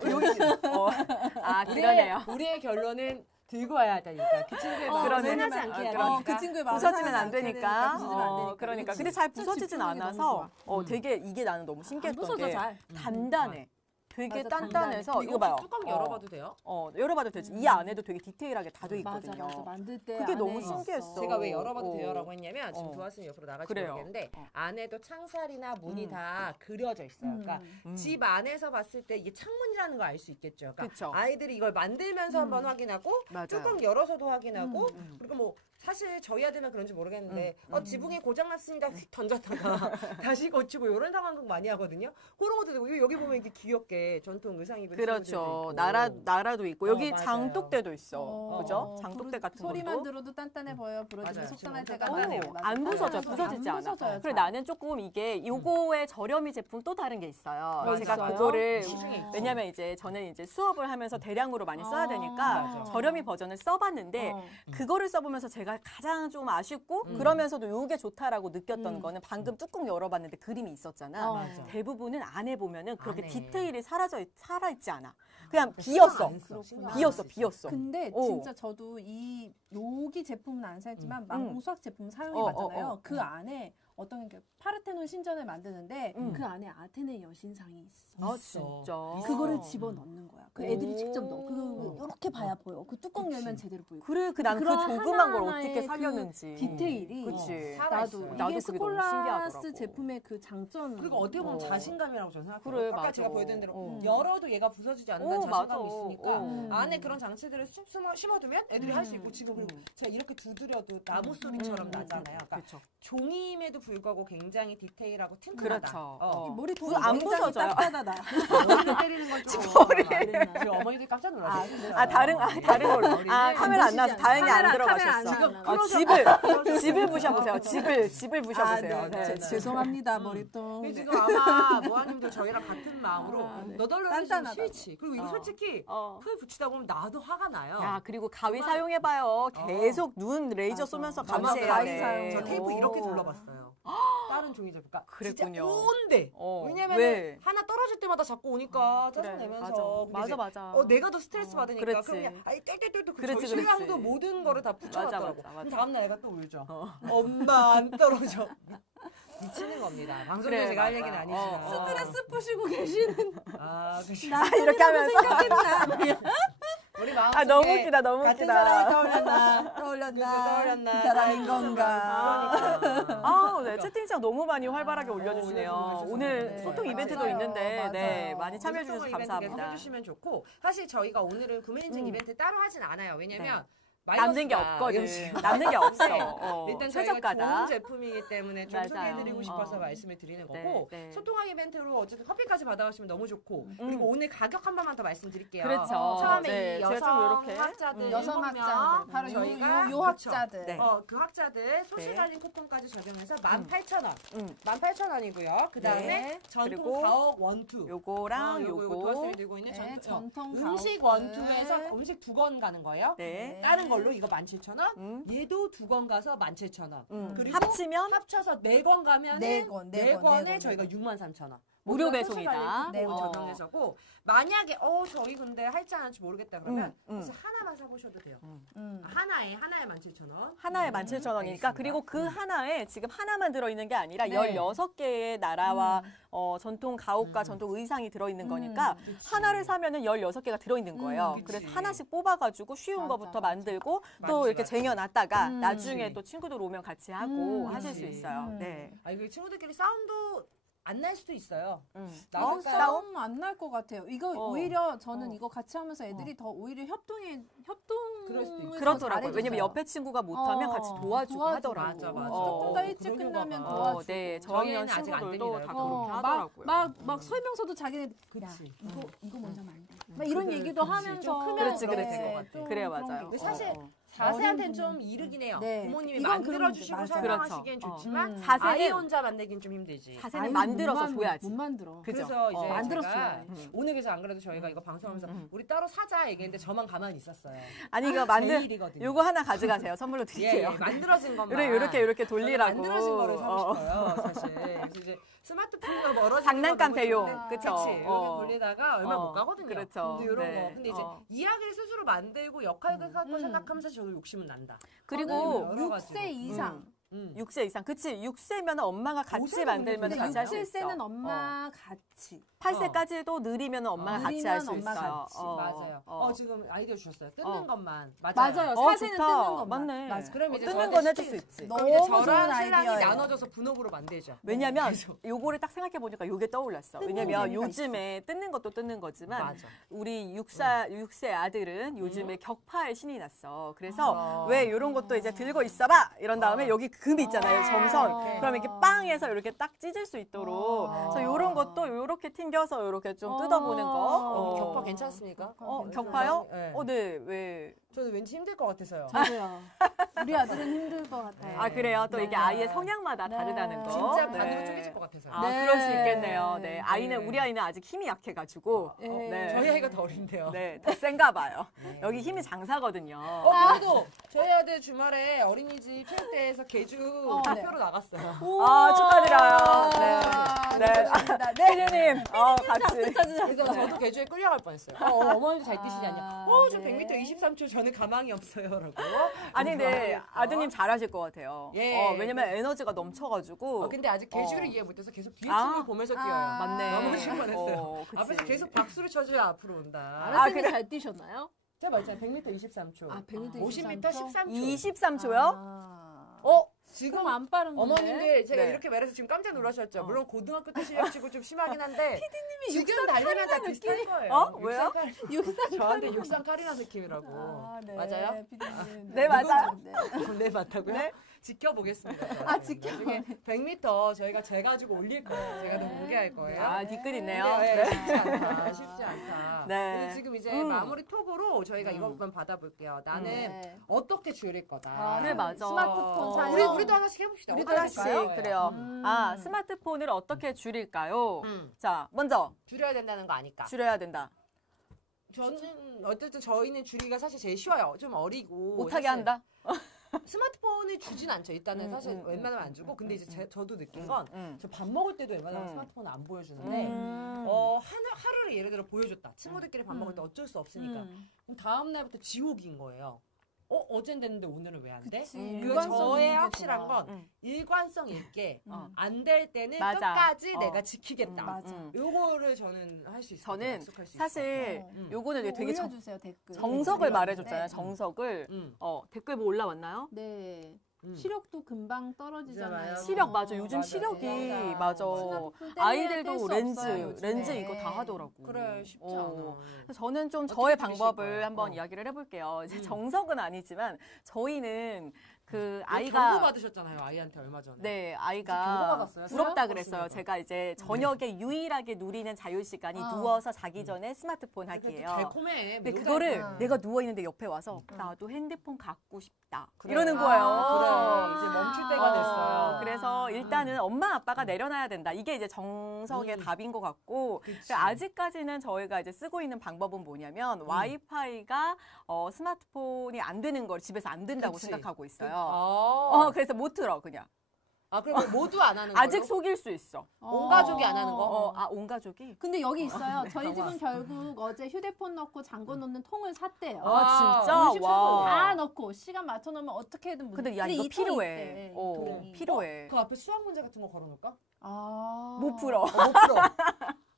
그러네요. 우리의 결론은 들고 와야 되니까. 그 친구의 마음을 그러네. 상하지 않게 해야 그러니까. 되니까. 그 친구의 마음을 부서지면 상하지 안 않게 되니까. 부서지면 안 되니까. 그러니까. 그치. 근데 잘 진짜 부서지진 집중력이 너무 않아서 좋아. 되게 이게 나는 너무 안 신기했던 부서져 게 잘. 단단해. 되게 맞아, 단단해서 이거 이거 봐요. 뚜껑 열어봐도 돼요? 열어봐도 되지. 이 안에도 되게 디테일하게 다 돼 맞아, 있거든요. 맞아. 만들 때 그게 안에 너무 있어. 신기했어. 제가 왜 열어봐도 돼요라고 했냐면 지금 도화스님 옆으로 나갈지 그래요. 모르겠는데 안에도 창살이나 문이 다 그려져 있어요. 그러니까 음. 집 안에서 봤을 때 이게 창문이라는 걸 알 수 있겠죠. 그러니까 그쵸. 아이들이 이걸 만들면서 한번 확인하고 맞아요. 뚜껑 열어서도 확인하고 그리고 뭐 사실 저희 아들만 그런지 모르겠는데 지붕이 고장났습니다 휙 던졌다가 다시 고치고 이런 상황극 많이 하거든요. 그런 것도 되고 여기 보면 이렇게 귀엽게 전통 의상 입은 친구들도 그렇죠. 있고. 나라도 있고 여기 맞아요. 장독대도 있어. 그죠? 장독대 같은 소리만 것도. 들어도 단단해 보여. 부러지면 맞아요. 속상할 지금 때가 엄청 많아요. 단단해요. 안 부서져. 맞아. 부서지지 안 않아. 부서져요, 그래 잘. 나는 조금 이게 요거의 저렴이 제품 또 다른 게 있어요. 맞아요. 제가 있어요? 그거를 시중에 있지. 왜냐면 이제 저는 이제 수업을 하면서 대량으로 많이 써야 되니까 맞아. 저렴이 버전을 써봤는데 그거를 써보면서 제가 가장 좀 아쉽고 그러면서도 요게 좋다라고 느꼈던 거는 방금 뚜껑 열어봤는데 그림이 있었잖아. 맞아. 대부분은 안에 보면은 그렇게 안에. 디테일이 살아있지 않아. 그냥 비었어. 신경 안 비었어, 쓰지. 비었어. 근데 오. 진짜 저도 여기 제품은 안 사지만 망고수학 제품 사용해봤잖아요. 그 안에 어떤 게 파르테논 신전을 만드는데 그 안에 아테네 여신상이 있어. 아 있어. 진짜. 그거를 집어 넣는 거야. 그 애들이 오. 직접 넣어. 이렇게 봐야 보여. 그 뚜껑 열면 제대로 보이고. 그래, 나는 그 그런 조그만 걸 하나하나의 어떻게 그 살렸는지. 디테일이 그치. 살아있어요. 나도 나도 이게 그게 너무 스콜라스 신기하더라고. 제품의 그 장점. 그리고 어떻게 보면 자신감이라고 저는 생각해요. 그래, 아까 맞아. 제가 보여드린 대로 어. 열어도 얘가 부서지지 않는다는 오, 자신감이 맞아. 있으니까 안에 그런 장치들을 쑥 심어두면 애들이 할 수 있고 지금 그리고 제가 이렇게 두드려도 나무 소리처럼 나잖아요. 그러니까 그렇죠. 종이임에도 불구하고 굉장히 디테일하고 튼튼하다. 그렇죠. 머리 그거 안 부서져요. 딱딱하다. 머리를 때리는 건 좀 지금 어머니들 깜짝 놀랐어요. 다른 걸로. 카메라 안 나와서 다행히 안 카메라 들어가셨어. 안 집을 부셔보세요. 집을 부셔보세요. 네, 네, 네. 죄송합니다, 머리통. 근데 지금 아마 모아님도 저희랑 같은 마음으로 네. 너덜너덜 단단하다. 싫지. 그리고 이거 솔직히 풀 붙이다 보면 나도 화가 나요. 야, 그리고 가위 사용해봐요. 계속 눈 레이저 쏘면서 저만 감시해야 가위 돼. 사용. 저 테이프 이렇게 둘러봤어요. 다른 종이 제품가 그랬군요. 온데. 왜냐면 왜? 하나 떨어질 때마다 자꾸 오니까 짜증내면서. 맞아. 내가 더 스트레스 받으니까 그렇지. 그냥 뗄 그렇지, 저희 신랑도 그렇지. 모든 거를 다 붙여놨더라고. 맞아. 그럼 다음날 애가 또 울죠. 엄마 안 떨어져. 미치는 겁니다. 방송에서 그래, 제가 할 맞아. 얘기는 아니지만. 스트레스 푸시고 계시는. 그치. 이렇게 하면서. 우리 마음속에 너무 웃기다, 너무 같은 웃기다. 사람이 떠올렸나? 떠올렸나? 그 이 사람인 건가? 그러니까. 네, 채팅창 너무 많이 활발하게 올려주시네요. 올려주셔서 오늘 네. 소통 이벤트도 맞아요. 있는데, 맞아요. 네, 많이 참여해주셔서 소통 이벤트 계속 감사합니다. 해주시면 좋고 사실 저희가 오늘은 구매 인증 이벤트 따로 하진 않아요. 왜냐면 남는 게 마이너스가 없거든. 역시 남는 게 없어. 일단 저희가 최저가다. 좋은 제품이기 때문에 좀 맞아요. 소개해드리고 싶어서 말씀을 드리는 거고 네. 소통학 이벤트로 어쨌든 커피까지 받아가시면 너무 좋고 그리고 오늘 가격 한 번만 더 말씀드릴게요. 그렇죠. 처음에 네, 이 제가 좀 여성 이렇게. 학자들 여성 학자들. 바로 저희가 요 학자들. 네. 그 학자들 소식 알림 쿠폰까지 적용해서 18,000원. 18,000원. 18,000원이고요. 그 다음에 네. 전통 그리고 가옥 원투. 요거랑 요거 요거. 도화쌤이 들고 있는 네, 전통 전통 음식 가옥들. 원투에서 음식 2건 가는 거예요. 네. 다른 걸로 이거 17,000원. 얘도 2건 가서 17,000원. 그리고 합치면 합쳐서 4건 가면 네 건, 네 건, 4건에 네 건, 저희가 네 63,000원. 무료 우리가 배송이다. 소셜관리 네. 쿠폰 적용해서고 만약에 저희 근데 할지 안 할지 모르겠다 그러면 사실 하나만 사보셔도 돼요. 하나에 17,000원. 하나에 17,000원이니까 그리고 그 하나에 지금 하나만 들어있는 게 아니라 네. 16개의 나라와 전통 가옥과 전통 의상이 들어있는 거니까 하나를 사면은 16개가 들어있는 거예요. 그치. 그래서 하나씩 뽑아가지고 쉬운 맞아, 거부터 맞아. 만들고 또 맞지, 이렇게 맞지. 쟁여놨다가 음. 나중에 그치. 또 친구들 오면 같이 하고 하실 수 그치. 있어요. 네. 이거 친구들끼리 싸움도 안 날 수도 있어요. 싸움? 싸움 안 날 것 같아요. 이거 어. 오히려 저는 이거 같이 하면서 애들이 더 오히려 그럴 수도 있고. 그렇더라고요. 왜냐면 옆에 친구가 못하면 같이 도와주고 도와주고. 하더라고요. 맞아. 조금 더 일찍 그런 끝나면 경우가 도와주고. 네, 저희는 저학년 아직 안 친구들도 됩니다. 다 그렇게 막, 하더라고요. 막 설명서도 자기네 그치. 이거 먼저 만다. 막 이런 그래, 얘기도 그치. 하면서 좀 크면 그렇지, 그럴 그렇지. 것 같아. 좀 그래요, 그런 맞아요. 게 근데 있어요. 사실 어. 자세한테는 어린 좀 이르긴 해요. 네. 부모님이 이건 만들어주시고 그런- 설명하시기엔 그렇죠. 좋지만 자세는- 아이 혼자 만들긴 좀 힘들지. 자세는 아이는 만들어서 못 줘야지. 못 만들어. 그죠? 그래서 이제 만들었어요. 제가 오늘 그래서 안 그래도 저희가 이거 방송하면서 우리 따로 사자 얘기했는데 저만 가만히 있었어요. 아니 이거 제 일이거든요. 요거 하나 가져가세요. 선물로 드릴게요. 만들어진 것만. 이렇게 저는 돌리라고. 만들어진 거를 사고 싶어요, 사실. 그래서 이제 스마트폰과 멀어지는 장난감 거 너무 대용. 좋은데, 그쵸? 그치. 이렇게 돌리다가 얼마 못 가거든요. 그렇죠. 근데 이런 네. 거. 근데 이제 이야기를 스스로 만들고 역할을 하고 생각하면서 저도 욕심은 난다. 그리고 여러 가지로. 6세 이상. 6세 이상. 그치. 6세면 엄마가 같이 5세도 만들면 근데 같이 할 수 있어. 7세는 엄마 같이. 8세까지도 느리면 엄마가 같이 할 수 느리면 엄마 있어요. 같이. 맞아요. 지금 아이디어 주셨어요. 뜯는 것만. 맞아요. 어, 사세는 좋다. 뜯는 것만. 맞네. 맞아. 그럼 이제 뜯는 저한테 건 해줄 수 있지. 그럼 이제 너무 저랑 좋은 신랑이 아이디어예요. 나눠줘서 분업으로 만들죠. 왜냐면 그래서- 요거를 딱 생각해 보니까 요게 떠올랐어. 뜯는 왜냐면 재미가 요즘에 뜯는 것도 뜯는 거지만 맞아. 우리 6세 아들은 요즘에 격파에 신이 났어. 그래서 왜 요런 것도 이제 들고 있어봐 이런 다음에 여기 금 있잖아요. 점선. 그럼 이렇게 빵 해서 이렇게 딱 찢을 수 있도록. 그래서 요런 것도 요렇게 튕겨서 요렇게 좀 뜯어보는 거. 격파 괜찮습니까? 격파요? 네. 네. 왜? 저는 왠지 힘들 것 같아서. 저도요. 우리 아들은 힘들 것 같아요. 아 그래요? 또 이게 네. 아이의 성향마다 다르다는 거. 진짜 네. 반으로 쪼개질 것 같아서. 아, 네. 그럴 수 있겠네요. 네. 아이는 네. 우리 아이는 아직 힘이 약해가지고. 네. 저희 아이가 더 어린데요. 네, 더 센가 봐요. 여기 힘이 장사거든요. 그래도 저희 아들 주말에 어린이집 체육대회에서 개주 네. 대표로 나갔어요. 아, 축하드려요. 아, 네. 축하드립니다. 네. 피디님, 같이. 그래서 저도 개주에 끌려갈 뻔했어요. 어머니도 잘 뛰시냐냐. 저 네. 100m 23초 저는 가망이 없어요라고. 아니, 근데 아드님 잘하실 것 같아요. 예. 왜냐면 에너지가 넘쳐가지고. 근데 아직 개주를 이해 못해서 계속 뒤에 아. 춤을 보면서 뛰어요. 맞네. 넘어질 뻔했어요. 그치. 앞에서 계속 박수를 쳐줘야 앞으로 온다. 아라쌤이 잘 뛰셨나요? 제가 말했잖아요. 100m 23초. 100m 50m 23초? 13초. 23초요? 지금 그럼 안 빠른 건데. 어머님들 제가 네. 이렇게 말해서 지금 깜짝 놀라셨죠. 물론 고등학교 때 실력치고 좀 심하긴 한데 지금 달리면 다 비슷할 거예요. 왜요? 저한테 육상 카리나 느낌이라고. 네. 맞아요? 피디님. 네, 맞아요. 네. 네 맞다고요? 네. 지켜보겠습니다. 지켜봐요. 100m 저희가 재가지고 올릴 거예요. 제가 더 공개할 거예요. 아, 뒷글 있네요. 네, 네. 쉽지 않다. 쉽지 않다. 네. 근데 지금 이제 마무리 톡으로 저희가 이것만 받아볼게요. 나는 네. 어떻게 줄일 거다. 그래, 맞아. 스마트폰 사용. 우리도 하나씩 해봅시다. 우리도 어떻게 하나씩 줄일까요? 그래요. 스마트폰을 어떻게 줄일까요? 음. 자, 먼저 줄여야 된다는 거 아니까. 줄여야 된다. 저는 어쨌든 저희는 줄이기가 사실 제일 쉬워요. 좀 어리고 못하게 사실 한다. 스마트폰을 주진 않죠. 일단은 사실 웬만하면 안 주고. 근데 이제 저도 느낀 건 저 밥 먹을 때도 웬만하면 스마트폰을 안 보여주는데 하루를 예를 들어 보여줬다. 친구들끼리 밥 먹을 때 어쩔 수 없으니까. 그럼 다음 날부터 지옥인 거예요. 어젠 됐는데 오늘은 왜 안 돼? 그치. 그리고 일관성 저의 있는 게 확실한 좋아. 건 일관성 있게 안 될 때는 맞아. 끝까지 어. 내가 지키겠다. 맞아. 요거를 저는 할 수 있어요. 저는 약속할 수 사실 있어요. 요거는 되게 올려주세요 댓글. 정석을 네. 말해줬잖아요. 정석을. 음. 댓글 뭐 올라왔나요? 네. 시력도 금방 떨어지잖아요. 맞아요. 시력 맞아. 요즘 맞아. 시력이 맞아. 맞아. 스마트폰 때문에 뗄 아이들도 수 렌즈 없어요, 요즘에. 렌즈 이거 다 하더라고. 그래 쉽지 않아. 그래서 저는 좀 어떻게 저의 줄이실 방법을 거예요? 한번 이야기를 해볼게요. 이제 정석은 아니지만 저희는 그 아이가 경고 받으셨잖아요. 아이한테 얼마 전에. 네, 경고 아이가 받았어요? 부럽다 수업? 그랬어요. 맞습니다. 제가 이제 저녁에 유일하게 누리는 자유 시간이 누워서 자기 전에 스마트폰 하기예요. 달콤해. 근데 매우 그거를 달콤해. 내가 누워 있는데 옆에 와서 나도 핸드폰 갖고 싶다 그래. 이러는 거예요. 그래. 이제 멈출 때가 됐어요. 그래서 일단은 엄마 아빠가 내려놔야 된다. 이게 이제 정석의 답인 것 같고 그치. 아직까지는 저희가 이제 쓰고 있는 방법은 뭐냐면 와이파이가 스마트폰이 안 되는 걸 집에서 안 된다고 그치. 생각하고 있어요. 아. 그래서 못 틀어 그냥. 아, 그러면 모두 안 하는 아직 걸로? 속일 수 있어. 온 가족이 안 하는 거? 온 가족이? 근데 여기 있어요. 저희 집은 결국 어제 휴대폰 넣고 잠궈 놓는 통을 샀대요. 아, 진짜? 음식 와. 다 넣고 시간 맞춰 놓으면 어떻게든 근데 야, 근데 이거 이 통이 필요해. 있대, 이 어, 통이. 필요해. 그 앞에 수학 문제 같은 거 걸어놓을까? 아. 못 풀어. 못 풀어.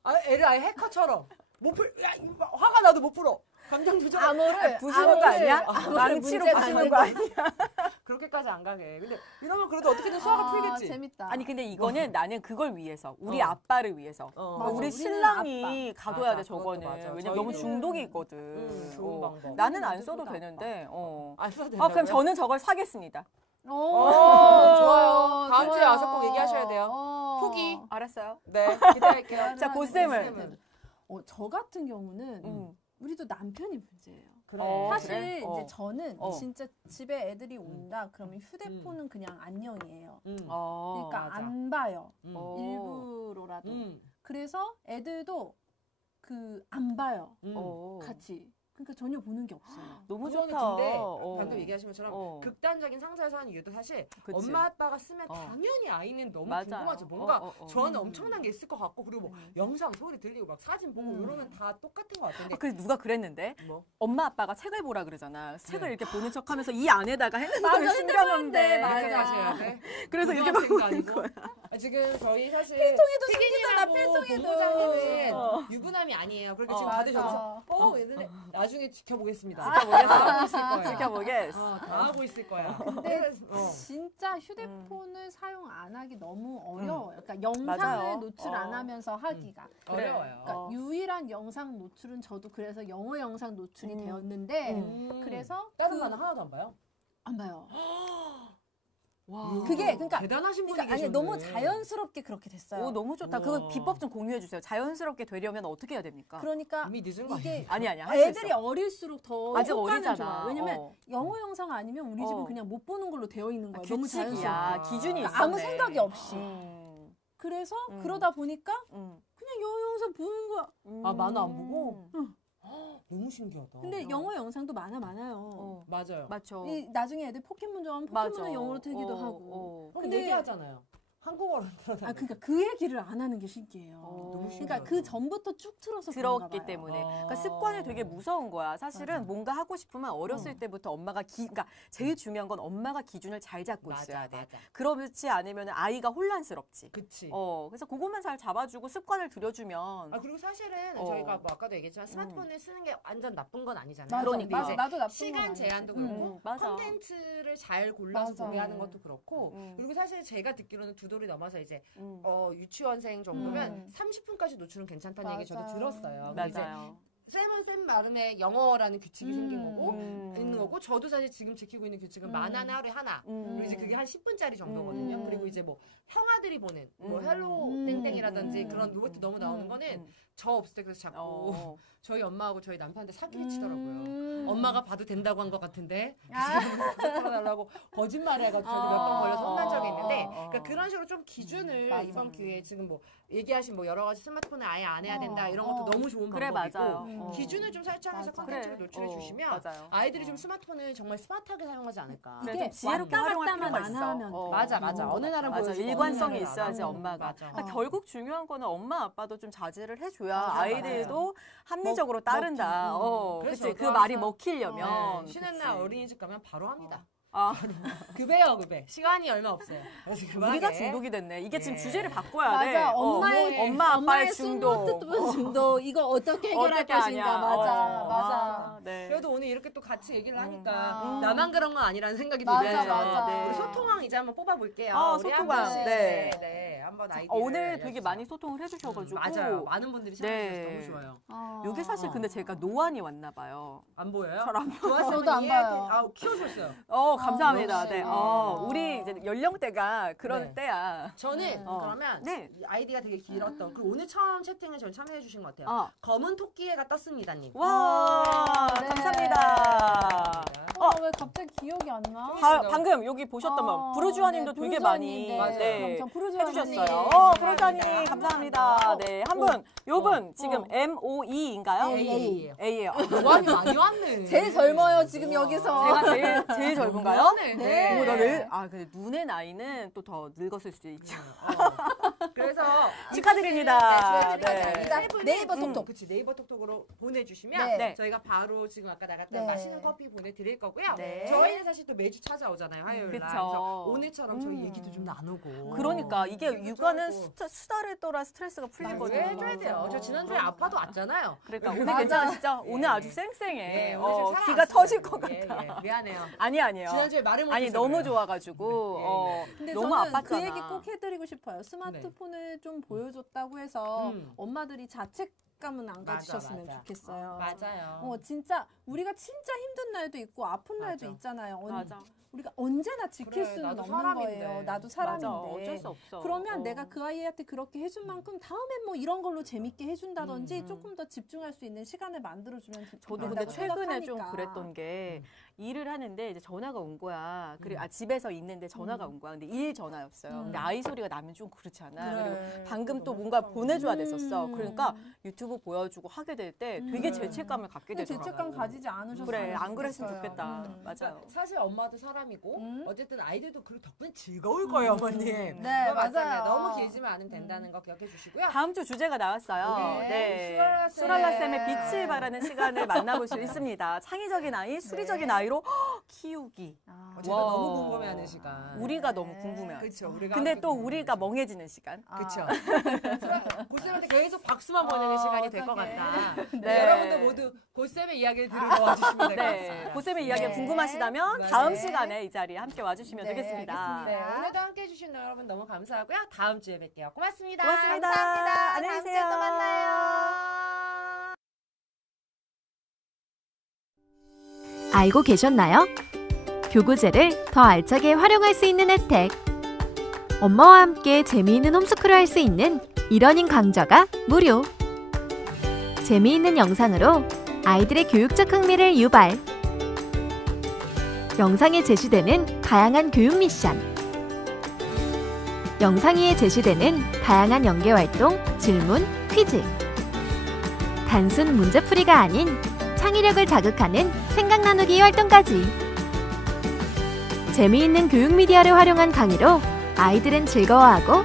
아, 애를 아예 해커처럼. 못 풀, 야, 이거 화가 나도 못 풀어. 감정 조절. 암호를 부수는 거 아니야? 망치로 문제 부수는 거 아니야? 그렇게까지 안 가게. 근데 이러면 그래도 어떻게든 수학을 풀겠지. 재밌다. 아니 근데 이거는 나는 그걸 위해서 우리 아빠를 위해서 맞아, 우리 우리는 신랑이 가둬야 맞아, 돼 저거는 그것도 맞아. 왜냐면 너무 저희는- 중독이 있거든. 좋은 방법. 나는 안 써도 우리는 되는데. 안 써도 아 된다고요? 그럼 저는 저걸 사겠습니다. 오, 좋아요. 다음 주에 좋아요. 와서 꼭 얘기하셔야 돼요. 후기. 알았어요. 네, 기대할게요. 자, 고쌤을. 저 같은 경우는 음. 우리도 남편이 문제예요. 그래. 사실 그래? 이제 저는 어. 진짜 집에 애들이 온다 그러면 휴대폰은 그냥 안녕이에요. 그러니까 맞아. 안 봐요. 어. 일부러라도. 그래서 애들도 안 봐요. 어. 같이. 그러니까 전혀 보는 게 없어요. 너무 그거는 좋다. 근데 어. 방금 얘기하신 것처럼 어. 극단적인 상사에서 하는 이유도 사실 그치. 엄마 아빠가 쓰면 어. 당연히 아이는 너무 맞아요. 궁금하죠. 뭔가 저 안에 음. 엄청난 게 있을 것 같고 그리고 뭐 영상 소리 들리고 막 사진 보고 이러면 다 똑같은 것 같은데 그래서 누가 그랬는데 뭐? 엄마 아빠가 책을 보라 그러잖아. 책을 네. 이렇게 보는 척하면서 이 안에다가 맞아, 핸드폰을 숨겨놓는데 핸드폰인데. 이렇게 맞아. 하셔야 돼. 그래서 이렇게 고등학생도 보는 아니고. 거야. 지금 저희 사실 필통에도 피디님하고 필통에도. 본부장님은 어. 유부남이 아니에요. 그렇게 어, 지금 다들 맞아. 저기서 이랬는데 나중에 지켜보겠습니다. 지켜보겠어. 다 하고 있을 거야. 지켜보겠어. 다 하고 있을 거야. 근데 어. 진짜 휴대폰을 사용 안 하기 너무 어려워요. 그러니까 영상을 맞아요. 노출 안 하면서 하기가. 어려워요. 그러니까 유일한 영상 노출은 저도 그래서 영어 영상 노출이 되었는데 그래서 다른 나는 하나도 안 봐요. 안 봐요. 와. 그게 그러니까 대단하신 분이 그러니까 아니 계셨네. 너무 자연스럽게 그렇게 됐어요. 오 너무 좋다. 우와. 그거 비법 좀 공유해 주세요. 자연스럽게 되려면 어떻게 해야 됩니까? 그러니까 이미 늦은 거 이게 아니에요? 아니야. 할수 애들이 있어. 어릴수록 더 아직 효과는 어리잖아. 좋아요. 왜냐면 어. 영어 영상 아니면 우리 집은 어. 그냥 못 보는 걸로 되어 있는 거예요. 너무 규칙이야. 자연스럽게. 기준이 그러니까 있었네. 아무 생각이 없이. 그래서 음. 그러다 보니까 음. 그냥 영어 영상 보는 거야. 아, 만화 안 보고? 너무 신기하다. 근데 영어 영상도 많아요. 맞아요. 맞죠. 이 나중에 애들 포켓몬 좋아하면 포켓몬은 영어로 틀기도 하고. 그럼 근데- 얘기하잖아요. 한국어로 들어다. 그러니까 그 얘기를 안 하는 게 신기해요. 너무 그러니까 신기하다. 그 전부터 쭉 틀어서 들었기 그런가 봐요. 때문에. 아. 그러니까 습관이 되게 무서운 거야. 사실은 뭔가 하고 싶으면 어렸을 때부터 엄마가 그러니까 제일 중요한 건 엄마가 기준을 잘 잡고 있어야 돼. 맞아. 그렇지 않으면 아이가 혼란스럽지. 그치. 그래서 그것만 잘 잡아주고 습관을 들여주면. 아, 그리고 사실은 어. 저희가 뭐 아까도 얘기했지만 스마트폰을 쓰는 게 완전 나쁜 건 아니잖아요. 맞아, 그러니까. 맞아. 나도 나쁜 시간 건 제한도 아니지. 그렇고 맞아. 콘텐츠를 잘 골라서 맞아. 보게 하는 것도 그렇고 음. 그리고 사실 제가 듣기로는 두 돌이 넘어서 이제 음. 유치원생 정도면 30분까지 노출은 괜찮다는 얘기 저도 맞아. 들었어요. 근데 이제 맞아요. 쌤은 쌤 나름의 영어라는 규칙이 생긴 거고 음. 있는 거고 저도 사실 지금 지키고 있는 규칙은 만화는 하루에 하나 그리고 이제 그게 한 10분짜리 정도거든요. 그리고 이제 뭐 형아들이 보는 뭐 헬로 땡땡이라든지 그런 로봇 너무 나오는 거는 저 없을 때 그래서 자꾸 저희 엄마하고 저희 남편한테 사기를 치더라고요. 엄마가 봐도 된다고 한 것 같은데 풀어달라고 거짓말을 해가지고 저도 몇 번 걸려서 혼난 적이 있는데 그러니까 그런 식으로 좀 기준을 맞아. 이번 기회에 지금 뭐 얘기하신 뭐 여러 가지 스마트폰을 아예 안 해야 된다 이런 것도 너무 좋은 그래 방법이고 맞아요. 기준을 좀 설정해서 맞아. 콘텐츠를 그래. 노출해 주시면 맞아요. 아이들이 좀 스마트폰을 정말 스마트하게 사용하지 않을까. 그래, 이게 좀 지혜롭게 왔다 활용할 갔다만 필요가 안 있어. 하면 맞아 맞아. 어느 날은 맞아. 보여주고 일관성이 어느 날은 있어야지 안 하고. 엄마가. 맞아. 그러니까 결국 중요한 거는 엄마 아빠도 좀 자제를 해줘야 맞아, 아이들도 합리적으로 따른다. 그래서 그치. 그 저도 말이 항상 먹히려면. 네, 쉬는 그치. 날 어린이집 가면 바로 합니다. 아, 급해요 급해. 시간이 얼마 없어요. 그래서 급하게. 우리가 중독이 됐네. 이게 지금 예. 주제를 바꿔야 맞아. 돼. 엄마의 엄마 아빠의 중독. 스마트폰 중독. 이거 어떻게 해결할 어떻게 것인가. 하냐. 맞아. 맞아. 네. 그래도 오늘 이렇게 또 같이 얘기를 하니까 나만 그런 건 아니라는 생각이 맞아, 들어요. 맞아. 네. 우리 소통왕 이제 한번 뽑아볼게요. 아, 우리 소통왕. 한 번씩. 네. 네, 한번 아이디어. 오늘 되게 많이 소통을 해주셔가지고. 맞아요. 많은 분들이 참여해 주셔서 네. 너무 좋아요. 이게 사실 근데 제가 노안이 왔나 봐요. 안 보여요? 잘안 저도 안 봐요. 아, 키워줬어요. 감사합니다. 역시. 네. 우리 이제 연령대가 그런 네. 때야. 저는 그러면 네. 이 아이디가 되게 길었던 그리고 오늘 처음 채팅에 전 참여해 주신 것 같아요. 검은 토끼애가 떴습니다님. 와, 네. 감사합니다. 왜 갑자기 기억이 안 나? 방금 여기 보셨다면 부르주아님도 네, 되게 부르주아님, 많이 네. 해주셨어요. 감사합니다. 부르주아님 감사합니다. 네, 한 분, 요분 지금 어. MOE인가요? A예요. A예요. 많이 왔네. 제일 젊어요 지금 여기서. 제가 제일 젊은가요? 네. 근데 눈의 나이는 또 더 늙었을 수도 있죠. 그래서 축하드립니다. 축하드립니다. 네. 네이버 톡톡. 그치, 네이버 톡톡으로 보내주시면 네. 네. 저희가 바로 지금 아까 나갔던 네. 맛있는 커피 보내드릴 거고요. 네. 저희는 사실 또 매주 찾아오잖아요, 화요일 날. 그쵸. 그래서 오늘처럼 저희 얘기도 좀 나누고. 그러니까 이게 그것도 육아는 하고. 수다를 떨어 스트레스가 풀리거든요. 왜 해줘야 돼요? 저 지난주에 아빠도 왔잖아요. 그러니까 오늘 맞아. 괜찮으시죠? 예. 오늘 아주 쌩쌩해. 네, 오늘 좀 살아왔어요. 귀가 터질 것 예, 같아. 예. 미안해요. 아니에요. 지난주에 말을 못해서 아니 너무 그래요. 좋아가지고 근데 너무 저는 아팠잖아. 그 얘기 꼭 해드리고 싶어요. 스마트폰을 좀 보여줬다고 해서 엄마들이 자책감은 안 맞아, 가지셨으면 맞아. 좋겠어요. 맞아요. 진짜 우리가 진짜 힘든 날도 있고 아픈 날도 맞아. 있잖아요. 맞아. 우리가 언제나 지킬 그래, 수는 나도 없는 사람인데. 거예요. 나도 맞아. 사람인데. 어쩔 수 없어. 그러면 내가 그 아이한테 그렇게 해준 만큼 다음엔 뭐 이런 걸로 재밌게 해준다든지 조금 더 집중할 수 있는 시간을 만들어주면 저도 된다고 근데 최근에 좀 생각하니까. 그랬던 게 일을 하는데 이제 전화가 온 거야. 그리고 집에서 있는데 전화가 온 거야. 근데 일 전화였어요. 근데 아이 소리가 나면 좀 그렇잖아. 그리고 방금 또 뭔가 보내줘야 됐었어. 그러니까 유튜브 보여주고 하게 될 때 되게 죄책감을 갖게 근데 되더라고. 죄책감 가지지 않으셨으면 그래, 안 그랬으면 좋겠어요. 좋겠다. 맞아요. 그러니까 사실 엄마도 사람이고 어쨌든 아이들도 그 덕분에 즐거울 음. 거예요, 어머님. 네, 맞잖아요. 맞아요. 너무 길지만 않으면 된다는 거 기억해 주시고요. 다음 주 주제가 나왔어요. 네. 수랄라쌤의 빛을 발하는 시간을 만나볼 수 있습니다. 창의적인 아이, 수리적인 아이로 키우기. 제가 와. 너무 궁금해하는 시간. 우리가 너무 궁금해요. 그렇죠. 우리가 근데 함께 또 궁금해하는 우리가 시간. 멍해지는 시간. 그렇죠. 고쌤한테 계속 박수만 보내는 시간이 될 것 어떡해. 같다. 네. 여러분도 모두 고쌤의 이야기를 들으러 와주시면 될 것 네, 같습니다. 고쌤의 이야기가 네. 궁금하시다면 네. 다음 시간에 이 자리에 함께 와주시면 네, 되겠습니다. 알겠습니다. 네, 오늘도 함께 해주신 여러분 너무 감사하고요. 다음 주에 뵐게요. 고맙습니다. 고맙습니다. 감사합니다. 안녕히 다음 주에 계세요. 또 만나요. 알고 계셨나요? 교구제를 더 알차게 활용할 수 있는 혜택. 엄마와 함께 재미있는 홈스쿨을 할 수 있는 이러닝 강좌가 무료. 재미있는 영상으로 아이들의 교육적 흥미를 유발. 영상에 제시되는 다양한 교육 미션. 영상 위에 제시되는 다양한 연계활동, 질문, 퀴즈. 단순 문제풀이가 아닌 창의력을 자극하는 생각 나누기 활동까지. 재미있는 교육 미디어를 활용한 강의로 아이들은 즐거워하고